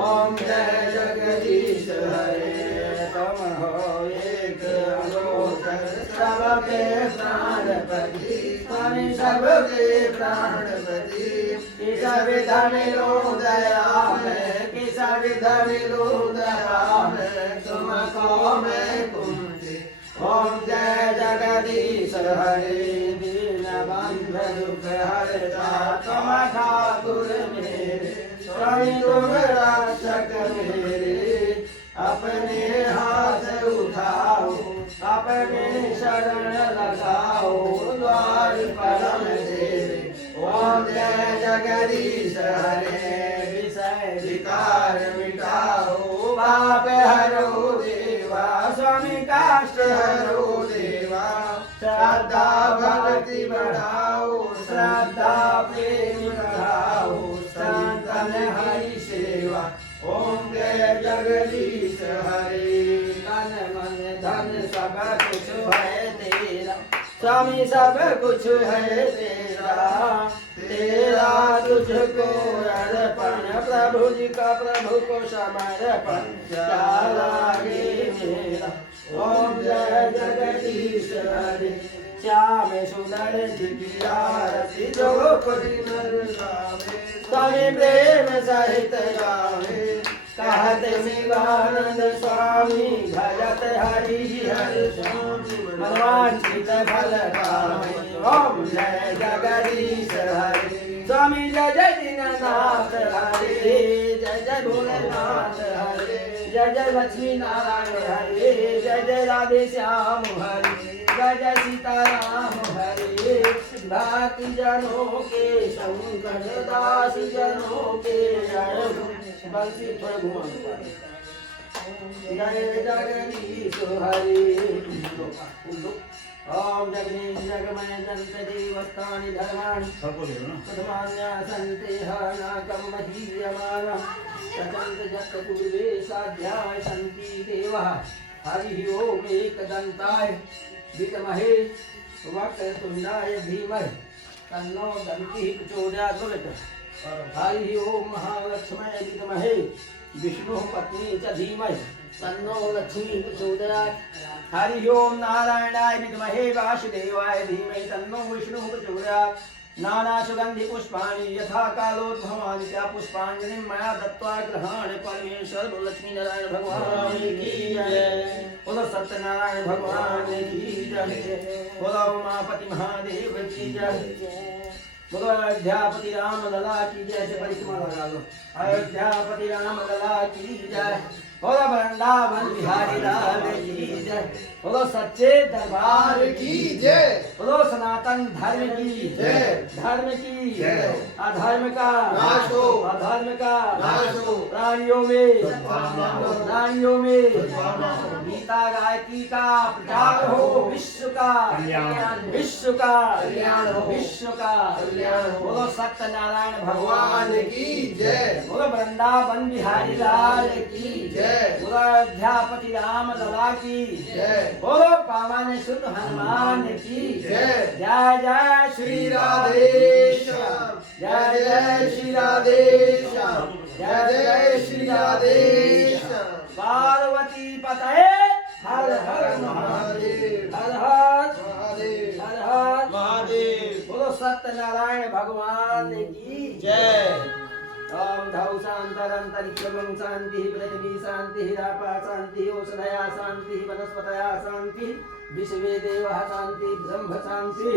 ओम जय जगदीश हरे, तुम हो एक अलोकर, सबके प्राणपति, स्वामी सबके प्राणपति। किस विधा मिलो दया में, किस विधा मिलो दया में, तुमको मैं कुंठी। ओम जय जगदीश हरे, दीन बंधु दुख हरता, तुम ठाकुर मेरे, स्वामी तुम रक्षक मेरे। अपने हाथ उठाओ, अपने शरण लगाओ, द्वार परम देवे। ओम जय जगदीश हरे, विषय विकार मिटाओ, पाप हरो देवा, स्वामी काष्ट हरो देवा। श्रद्धा भक्ति बढ़ाओ, श्रद्धा प्रेम बढ़ाओ, संतन हरि सेवा। ओम जय जगदीश हरे, तन मन धन सब कुछ है तेरा, स्वामी सब कुछ है तेरा। तेरा तुझको अर्पण, प्रभु जी का प्रभु को समर्पण, क्या लागे मेरा। ओम जय जगदीश हरे, श्याम सुंदर जी की आरती जो कोई नर गावे, स्वामी प्रेम सहित गावे। कहत शिवानंद स्वामी, भजत हरिहर स्वामी, मनवांछित फल पावे। ओम जय जगदीश हरे, स्वामी जय जय दीननाथ हरे, जय जय भोलेनाथ हरे, जय जय लक्ष्मी नारायण हरे, जय जय राधे श्याम हरे, जय जय सीताराम हरे। भक्ति जनों के संकट, दासी जनों के जय। बंसी थोड़ा घुमा जय जगदीश हरे। ओम जगदीश जगमय जंत देवस्थानि धर्माणि सबको ले लो ना। प्रथमान्यासन्ते हनाकं महीयमाना तदन्त जत पूर्वे साध्याय सन्ति देवः। हरि ओम एकदन्ताय विद्महे वक्रतुण्डाय धीमहि तन्नो दन्तिः प्रचोदयात्। हरि ओम महालक्ष्म्यै विद्महे विष्णुः पत्नी च धीमहि तन्नो लक्ष्मी प्रचोदयात्। हरि ओम नारायणाय विद्महे वासुदेवाय धीमहि तन्नो विष्णुः प्रचोदयात्। नाना सुगंधि पुष्पाणि यथा कालोद्भवानि त्या पुष्पांजलिं मया दत्त्वा गृहाण। परमेश्वर लक्ष्मी नारायण भगवान की जय। बोलो सत्यनारायण भगवान की जय। बोलो उमापति महादेव की जय। बोलो अयोध्यापति राम लला की जय। से परिक्रमा लगा लो। अयोध्यापति राम लला की जय। बोलो वृंदावन बिहारी लाल की जय। बोलो सच्चे दरबार की जय। बोलो सनातन धर्म की जय। धर्म की जय। अधर्म का नाश हो। अधर्म का नाश हो। प्राणियों में प्राणियों में गीता गायत्री का प्रचार हो। विश्व का विश्व का विश्व का बोलो सत्यनारायण भगवान की जय। बोलो वृंदावन बिहारी लाल की जय। बोलो अयोध्यापति राम लला की जय। बोलो पावन सुत हनुमान की जय। जय जय श्री राधे श्याम। जय जय श्री राधे श्याम। जय जय श्री राधे श्याम। पार्वती पतये हर हर महादेव। हर हर महादेव। हर हर महादेव। बोलो सत्यनारायण भगवान की जय। ओम धौ शांतरंतरिक्षं शांति पृथ्वी शांति रापा शांति औषधया शांति वनस्पतया शांति विश्वे देवः शांति ब्रह्म शांति।